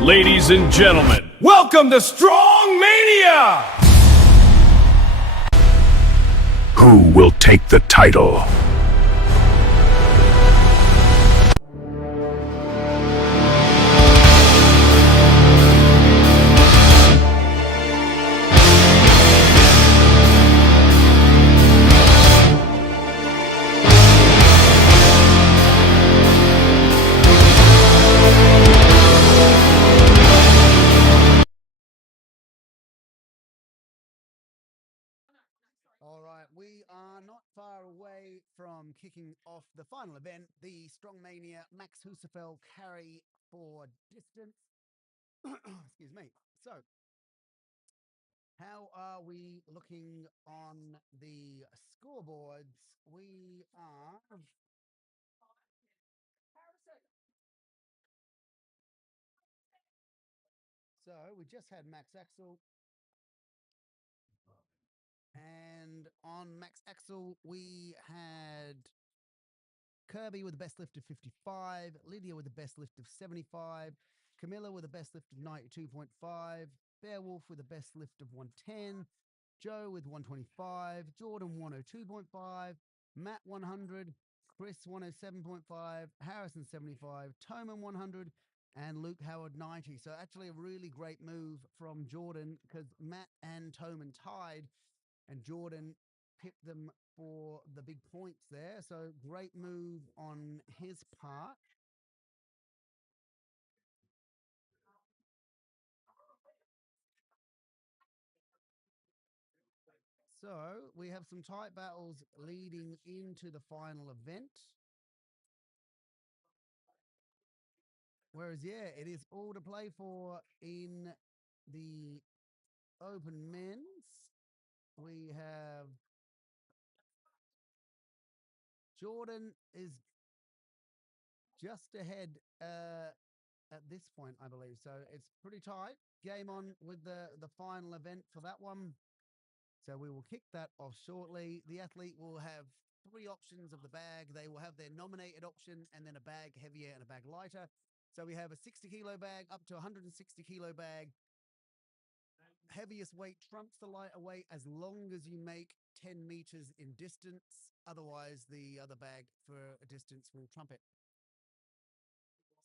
Ladies and gentlemen, welcome to Strongmania! Who will take the title? All right, we are not far away from kicking off the final event, the Strongmania Max Husafel carry for distance. Excuse me. So, how are we looking on the scoreboards? We are. So, we just had Max Axel. And on Max Axel, we had Kirby with the best lift of 55, Lydia with the best lift of 75, Camilla with the best lift of 92.5, Beowulf with the best lift of 110, Joe with 125, Jordan 102.5, Matt 100, Chris 107.5, Harrison 75, Toman 100, and Luke Howard 90. So actually a really great move from Jordan because Matt and Toman tied and Jordan picked them for the big points there. So great move on his part. So we have some tight battles leading into the final event. Whereas, yeah, it is all to play for in the open men's. We have Jordan is just ahead at this point, I believe. So it's pretty tight. Game on with the final event for that one. So we will kick that off shortly. The athlete will have 3 options of the bag. They will have their nominated option and then a bag heavier and a bag lighter. So we have a 60 kilo bag up to 160 kilo bag. Heaviest weight trumps the lighter weight as long as you make 10 meters in distance. Otherwise, the other bag for a distance will trump it.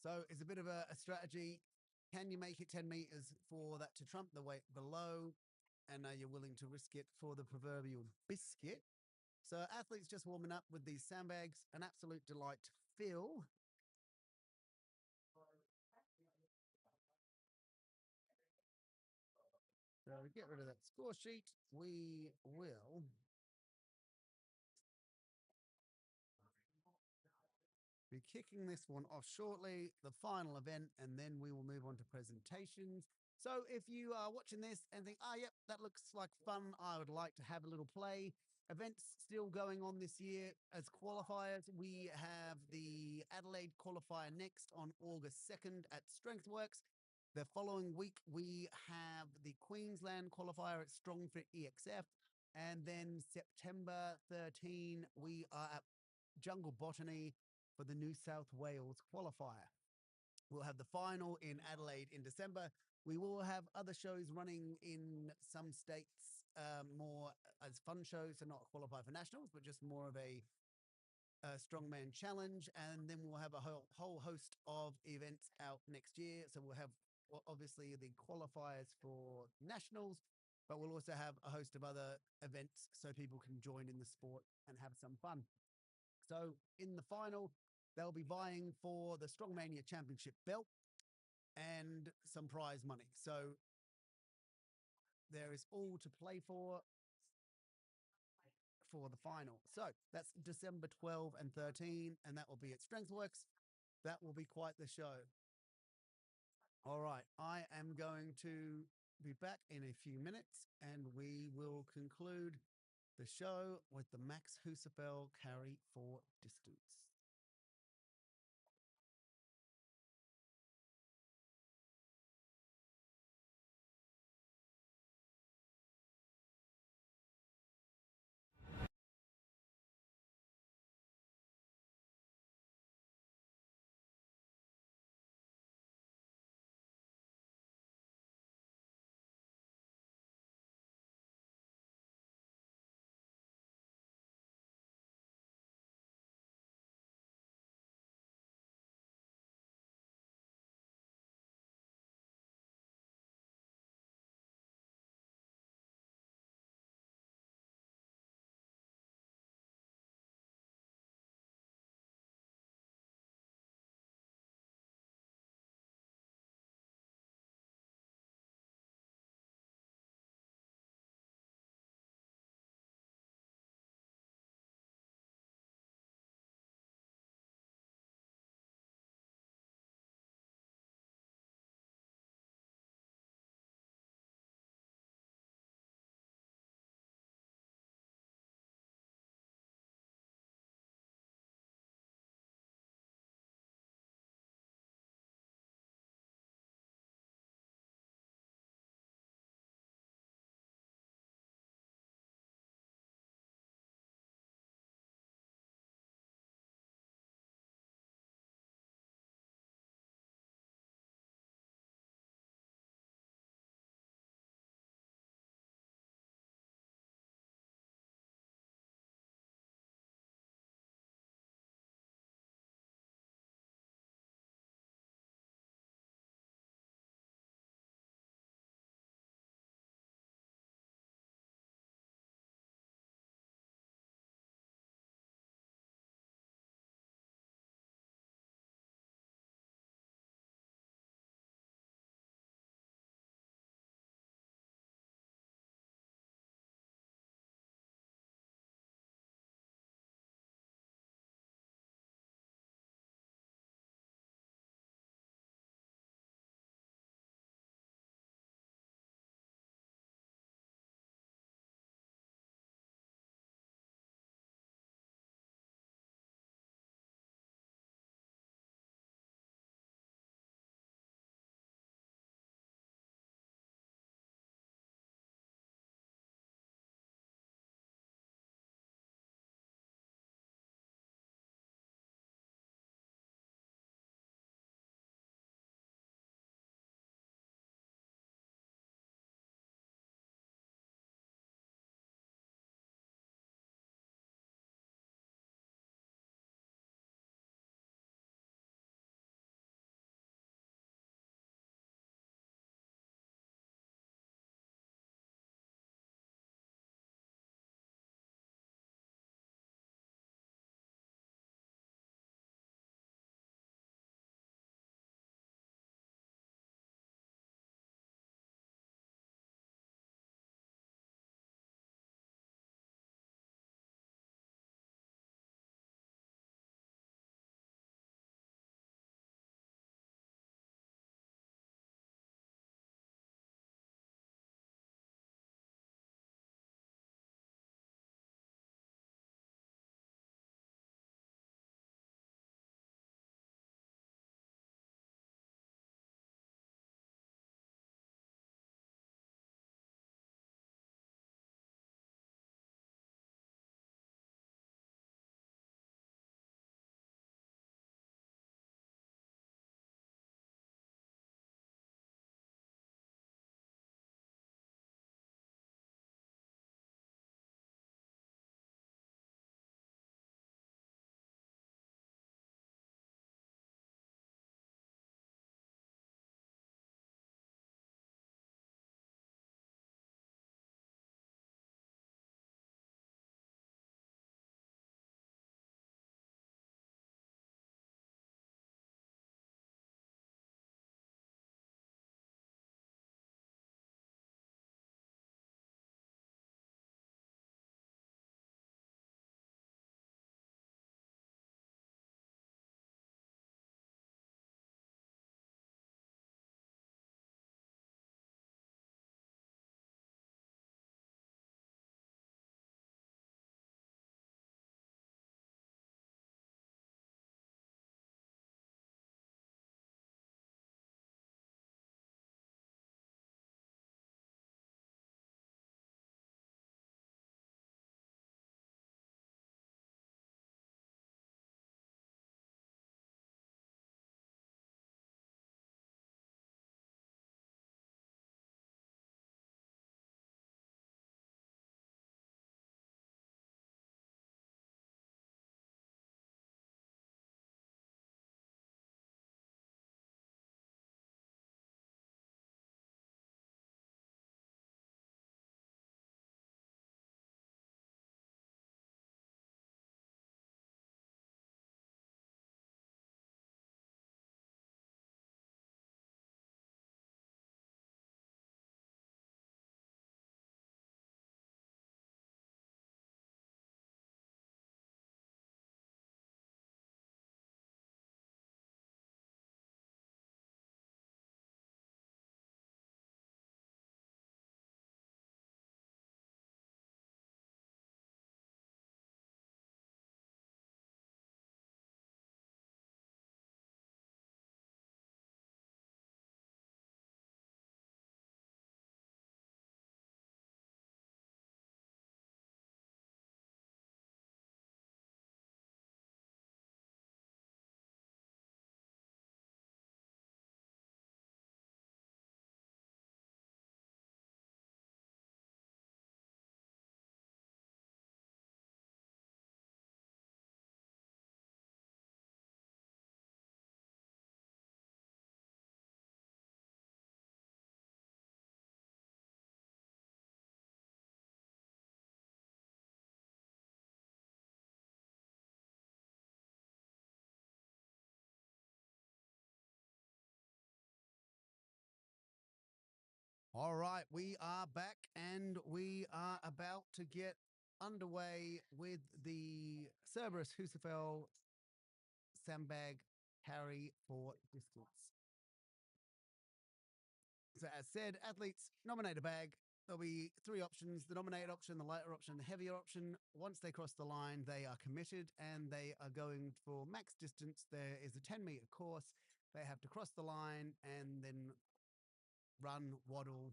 So it's a bit of a strategy. Can you make it 10 meters for that to trump the weight below? And are you willing to risk it for the proverbial biscuit? So athletes just warming up with these sandbags, an absolute delight to fill. So to get rid of that score sheet, we will be kicking this one off shortly, the final event, and then we will move on to presentations. So if you are watching this and think, yep, that looks like fun, I would like to have a little play. Events still going on this year as qualifiers. We have the Adelaide qualifier next on August 2nd at StrengthWorks. The following week, we have the Queensland qualifier at Strongfit EXF. And then September 13, we are at Jungle Botany for the New South Wales qualifier. We'll have the final in Adelaide in December. We will have other shows running in some states more as fun shows, so not qualify for nationals, but just more of a strongman challenge. And then we'll have a whole host of events out next year. So we'll have obviously the qualifiers for nationals, but we'll also have a host of other events so people can join in the sport and have some fun. So in the final, they'll be vying for the Strongmania Championship belt and some prize money. So there is all to play for the final. So that's December 12 and 13, and that will be at StrengthWorks. That will be quite the show. All right, I am going to be back in a few minutes, and we will conclude the show with the Max Husafel carry for distance. All right, we are back and we are about to get underway with the Cerberus Husafel sandbag carry for distance. So, as said, athletes nominate a bag. There'll be three options: the nominated option, the lighter option, the heavier option. Once they cross the line, they are committed and they are going for max distance. There is a 10-meter course. They have to cross the line and then run, waddle,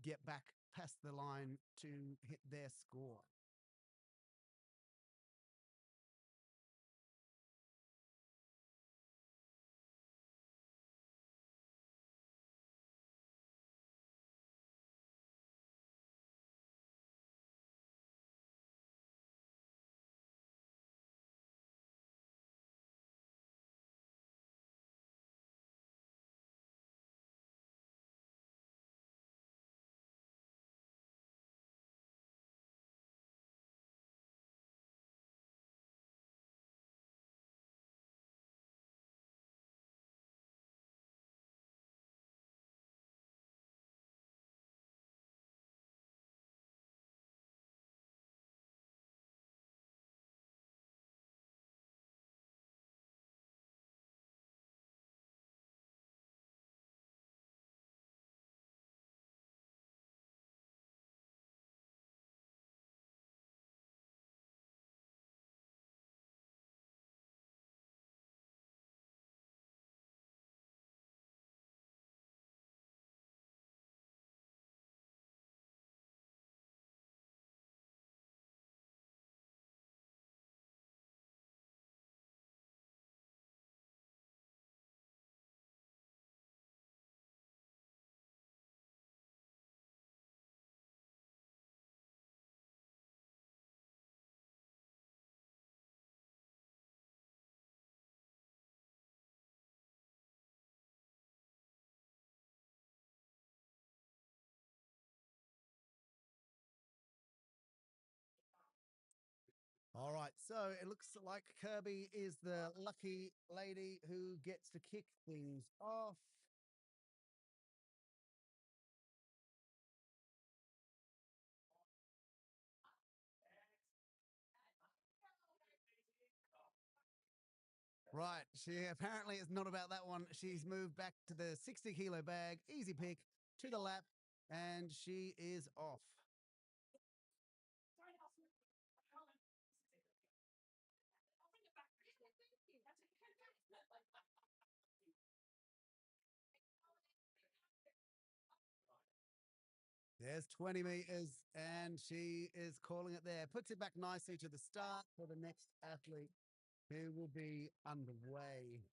get back past the line to hit their score. All right, so it looks like Kirby is the lucky lady who gets to kick things off. Right, she apparently is not about that one. She's moved back to the 60-kilo bag, easy pick, to the lap, and she is off. There's 20 meters, and she is calling it there. Puts it back nicely to the start for the next athlete who will be underway.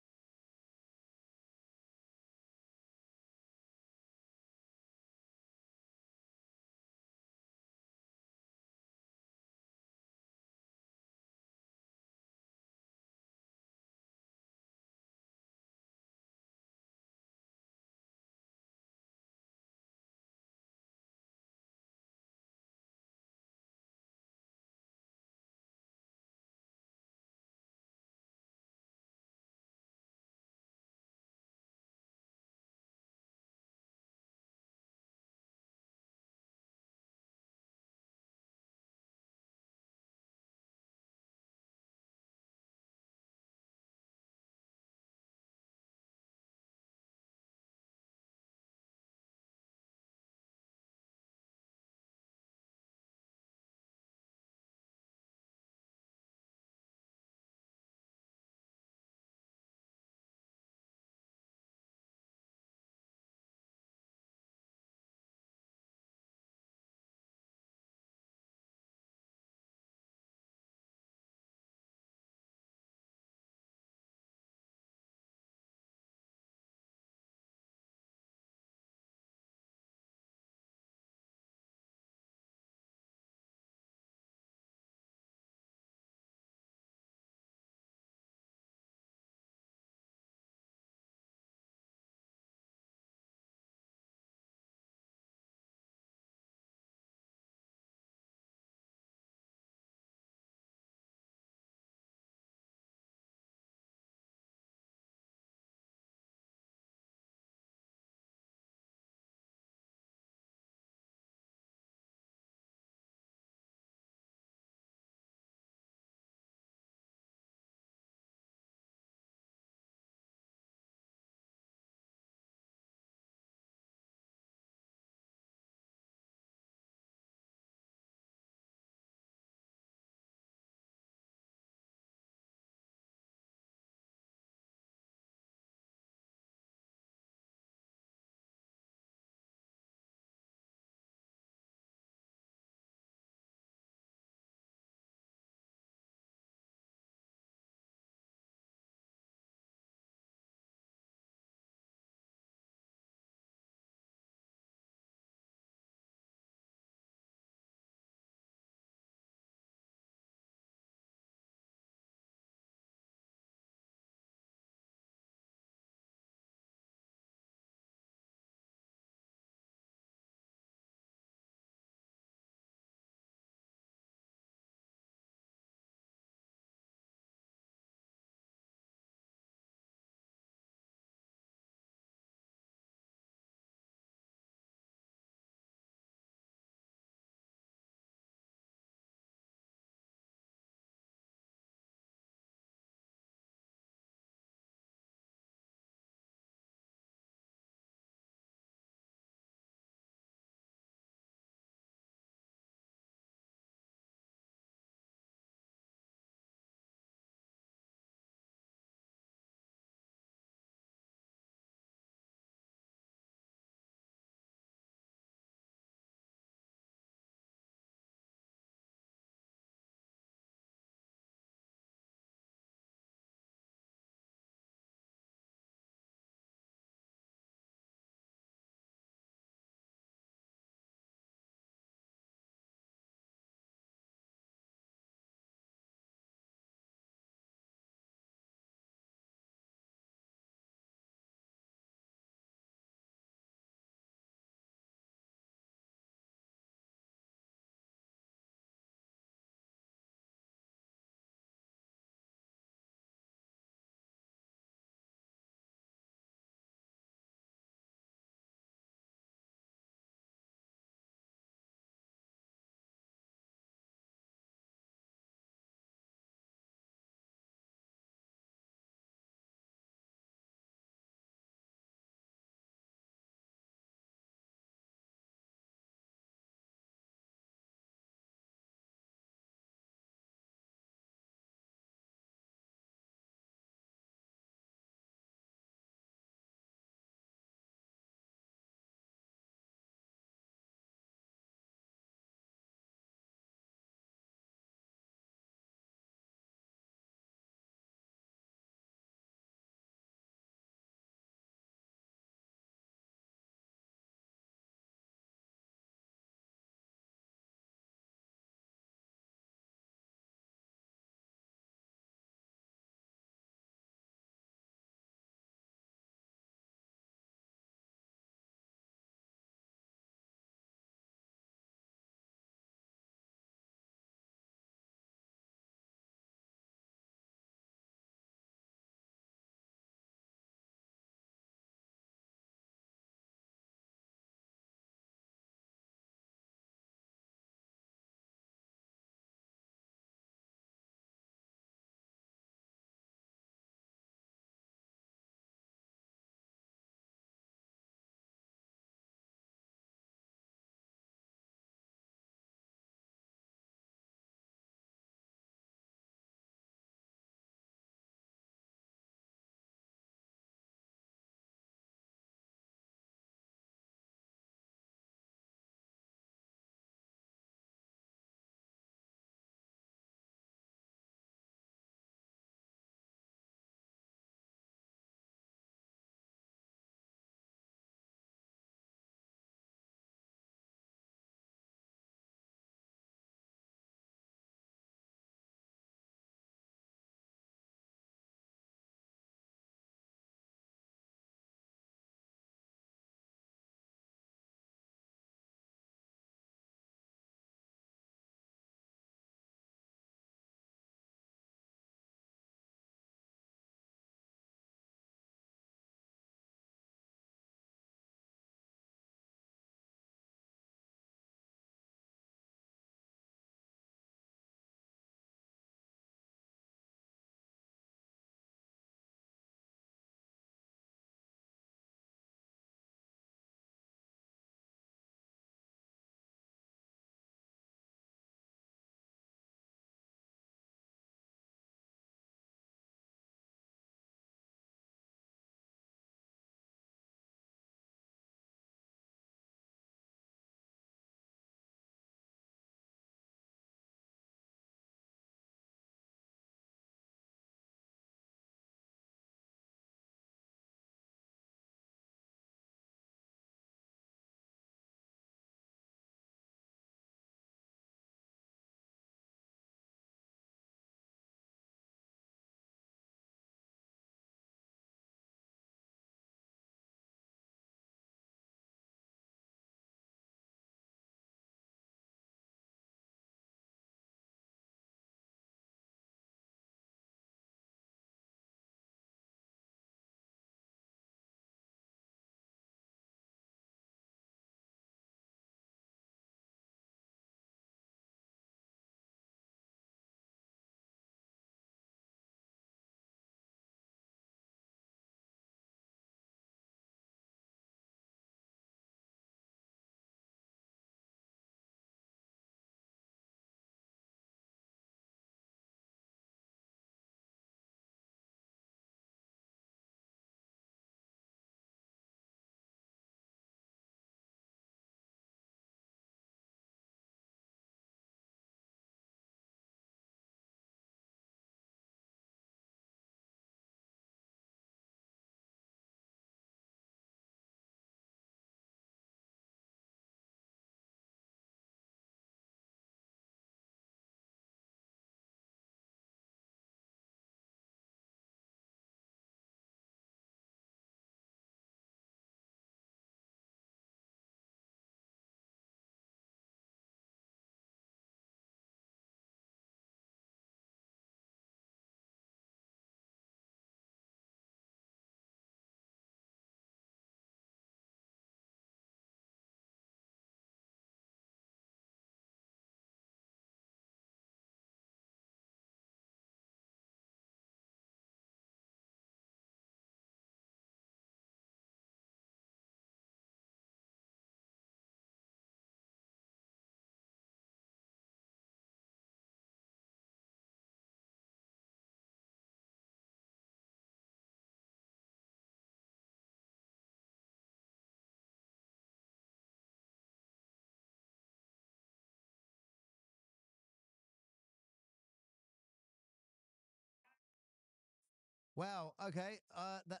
Wow. Okay. That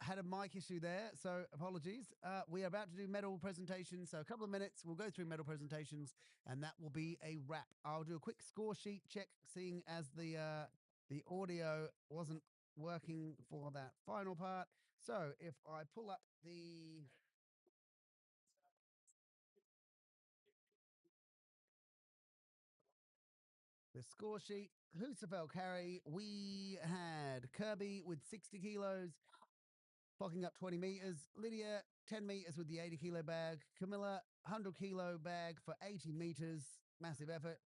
had a mic issue there, so apologies. We are about to do medal presentations, so a couple of minutes. We'll go through medal presentations, and that will be a wrap. I'll do a quick score sheet check, seeing as the audio wasn't working for that final part. So if I pull up the score sheet, Husafel carry, we had Kirby with 60 kilos, blocking up 20 meters. Lydia, 10 meters with the 80 kilo bag. Camilla, 100 kilo bag for 80 meters. Massive effort.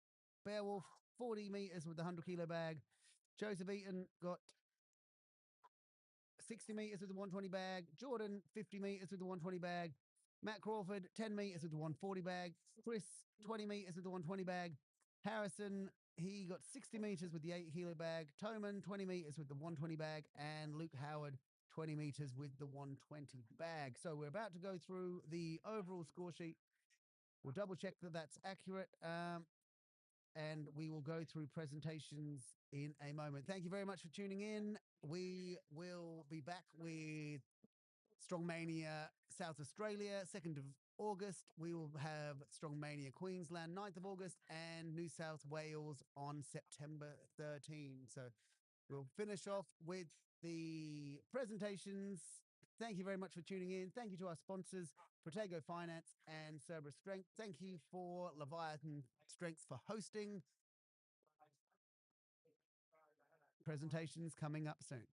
Beowulf, 40 meters with the 100 kilo bag. Joseph Eaton got 60 meters with the 120 bag. Jordan, 50 meters with the 120 bag. Matt Crawford, 10 meters with the 140 bag. Chris, 20 meters with the 120 bag. Harrison, he got 60 meters with the 80 kilo bag. Toman, 20 meters with the 120 bag. And Luke Howard, 20 meters with the 120 bag. So we're about to go through the overall score sheet. We'll double check that that's accurate. And we will go through presentations in a moment. Thank you very much for tuning in. We will be back with Strongmania South Australia, 2nd of August. We will have Strongmania Queensland, 9th of August, and New South Wales on September 13. So we'll finish off with the presentations. Thank you very much for tuning in. Thank you to our sponsors, Protego Finance and Cerberus Strength. Thank you for Leviathan Strength for hosting. Presentations coming up soon.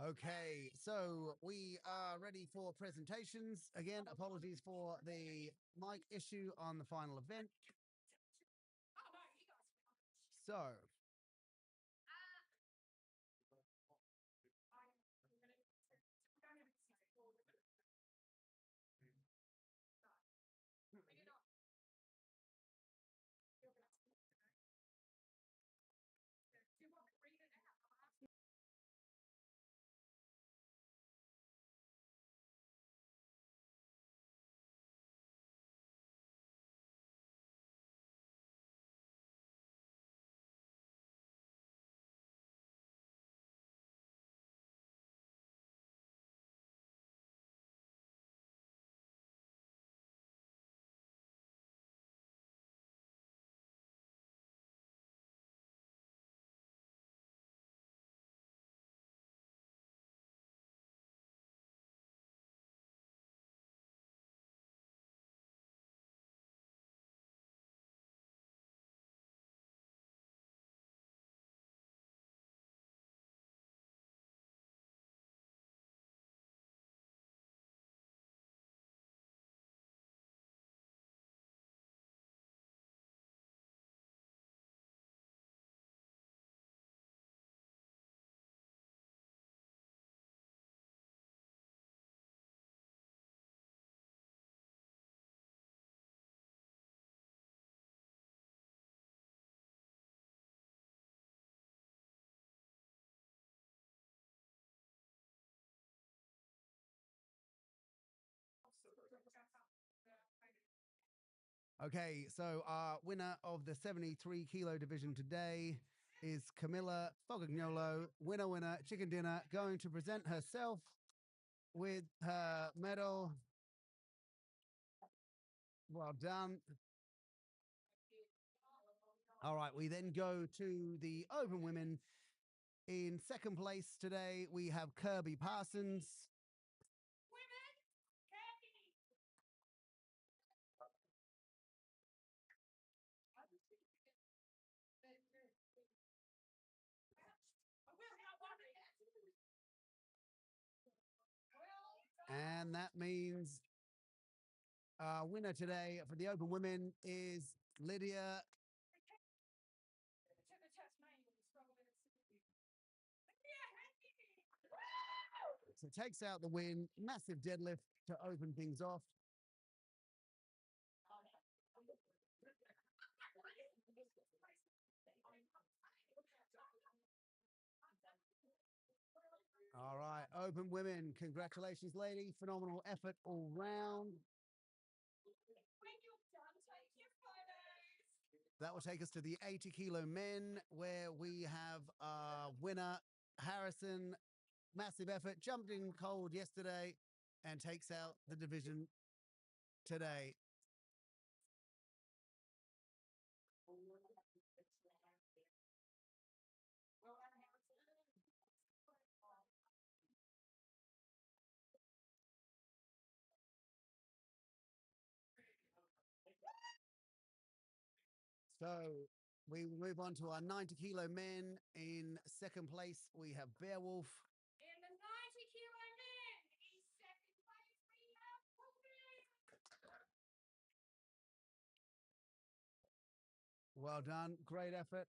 Okay, so we are ready for presentations. Again, apologies for the mic issue on the final event. So, okay, so our winner of the 73 kilo division today is Camilla Fogagnolo, winner, chicken dinner, going to present herself with her medal. Well done. All right, we then go to the open women. In second place today, we have Kirby Parsons. And that means our winner today for the open women is Lydia. So takes out the win, massive deadlift to open things off. All right, open women. Congratulations, lady. Phenomenal effort all round. That will take us to the 80 kilo men, where we have winner Harrison. Massive effort, jumped in cold yesterday and takes out the division today. So we move on to our 90 kilo men. In second place, we have Beowulf. In the 90 kilo men, in second place we have Well done, great effort.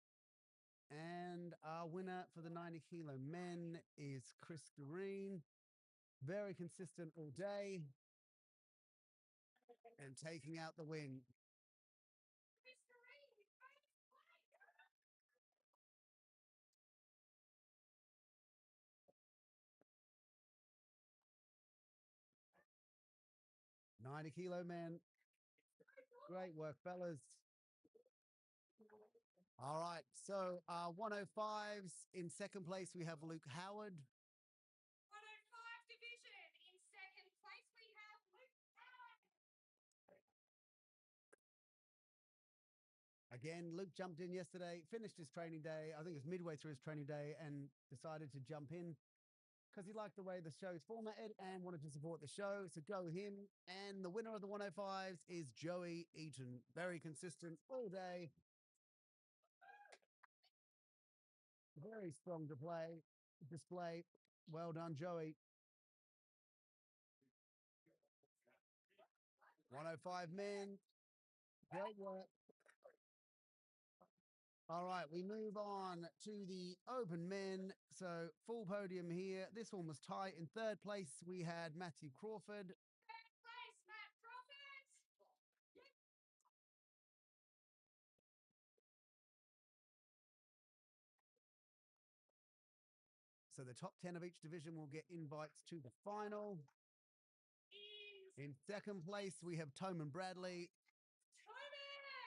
And our winner for the 90 kilo men is Chris Doreen. Very consistent all day and taking out the win. 90 kilo men. Great work, fellas. All right, so 105s in second place, we have Luke Howard. 105 division. In second place we have Luke Howard. Again, Luke jumped in yesterday, finished his training day. I think it was midway through his training day and decided to jump in because he liked the way the show is formatted and wanted to support the show. So go him. And the winner of the 105s is Joey Eaton. Very consistent all day. Very strong display. Well done, Joey. 105 men. Great work. All right, we move on to the open men. So full podium here. This one was tight. In third place, we had Matthew Crawford. So the top 10 of each division will get invites to the final. In second place, we have Toman Bradley,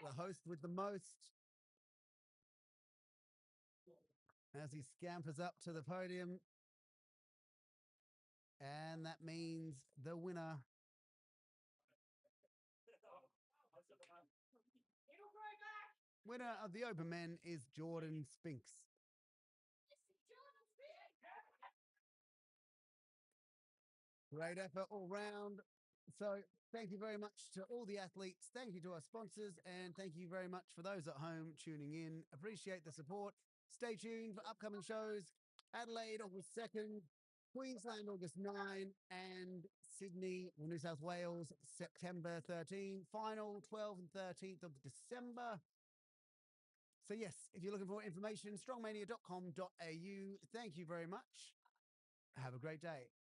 the host with the most. As he scampers up to the podium. And that means the winner of the open men is Jordan Spinks. Great effort all round. So thank you very much to all the athletes. Thank you to our sponsors. And thank you very much for those at home tuning in. Appreciate the support. Stay tuned for upcoming shows. Adelaide, August 2nd. Queensland, August 9. And Sydney, New South Wales, September 13. Final 12th and 13th of December. So yes, if you're looking for more information, strongmania.com.au. Thank you very much. Have a great day.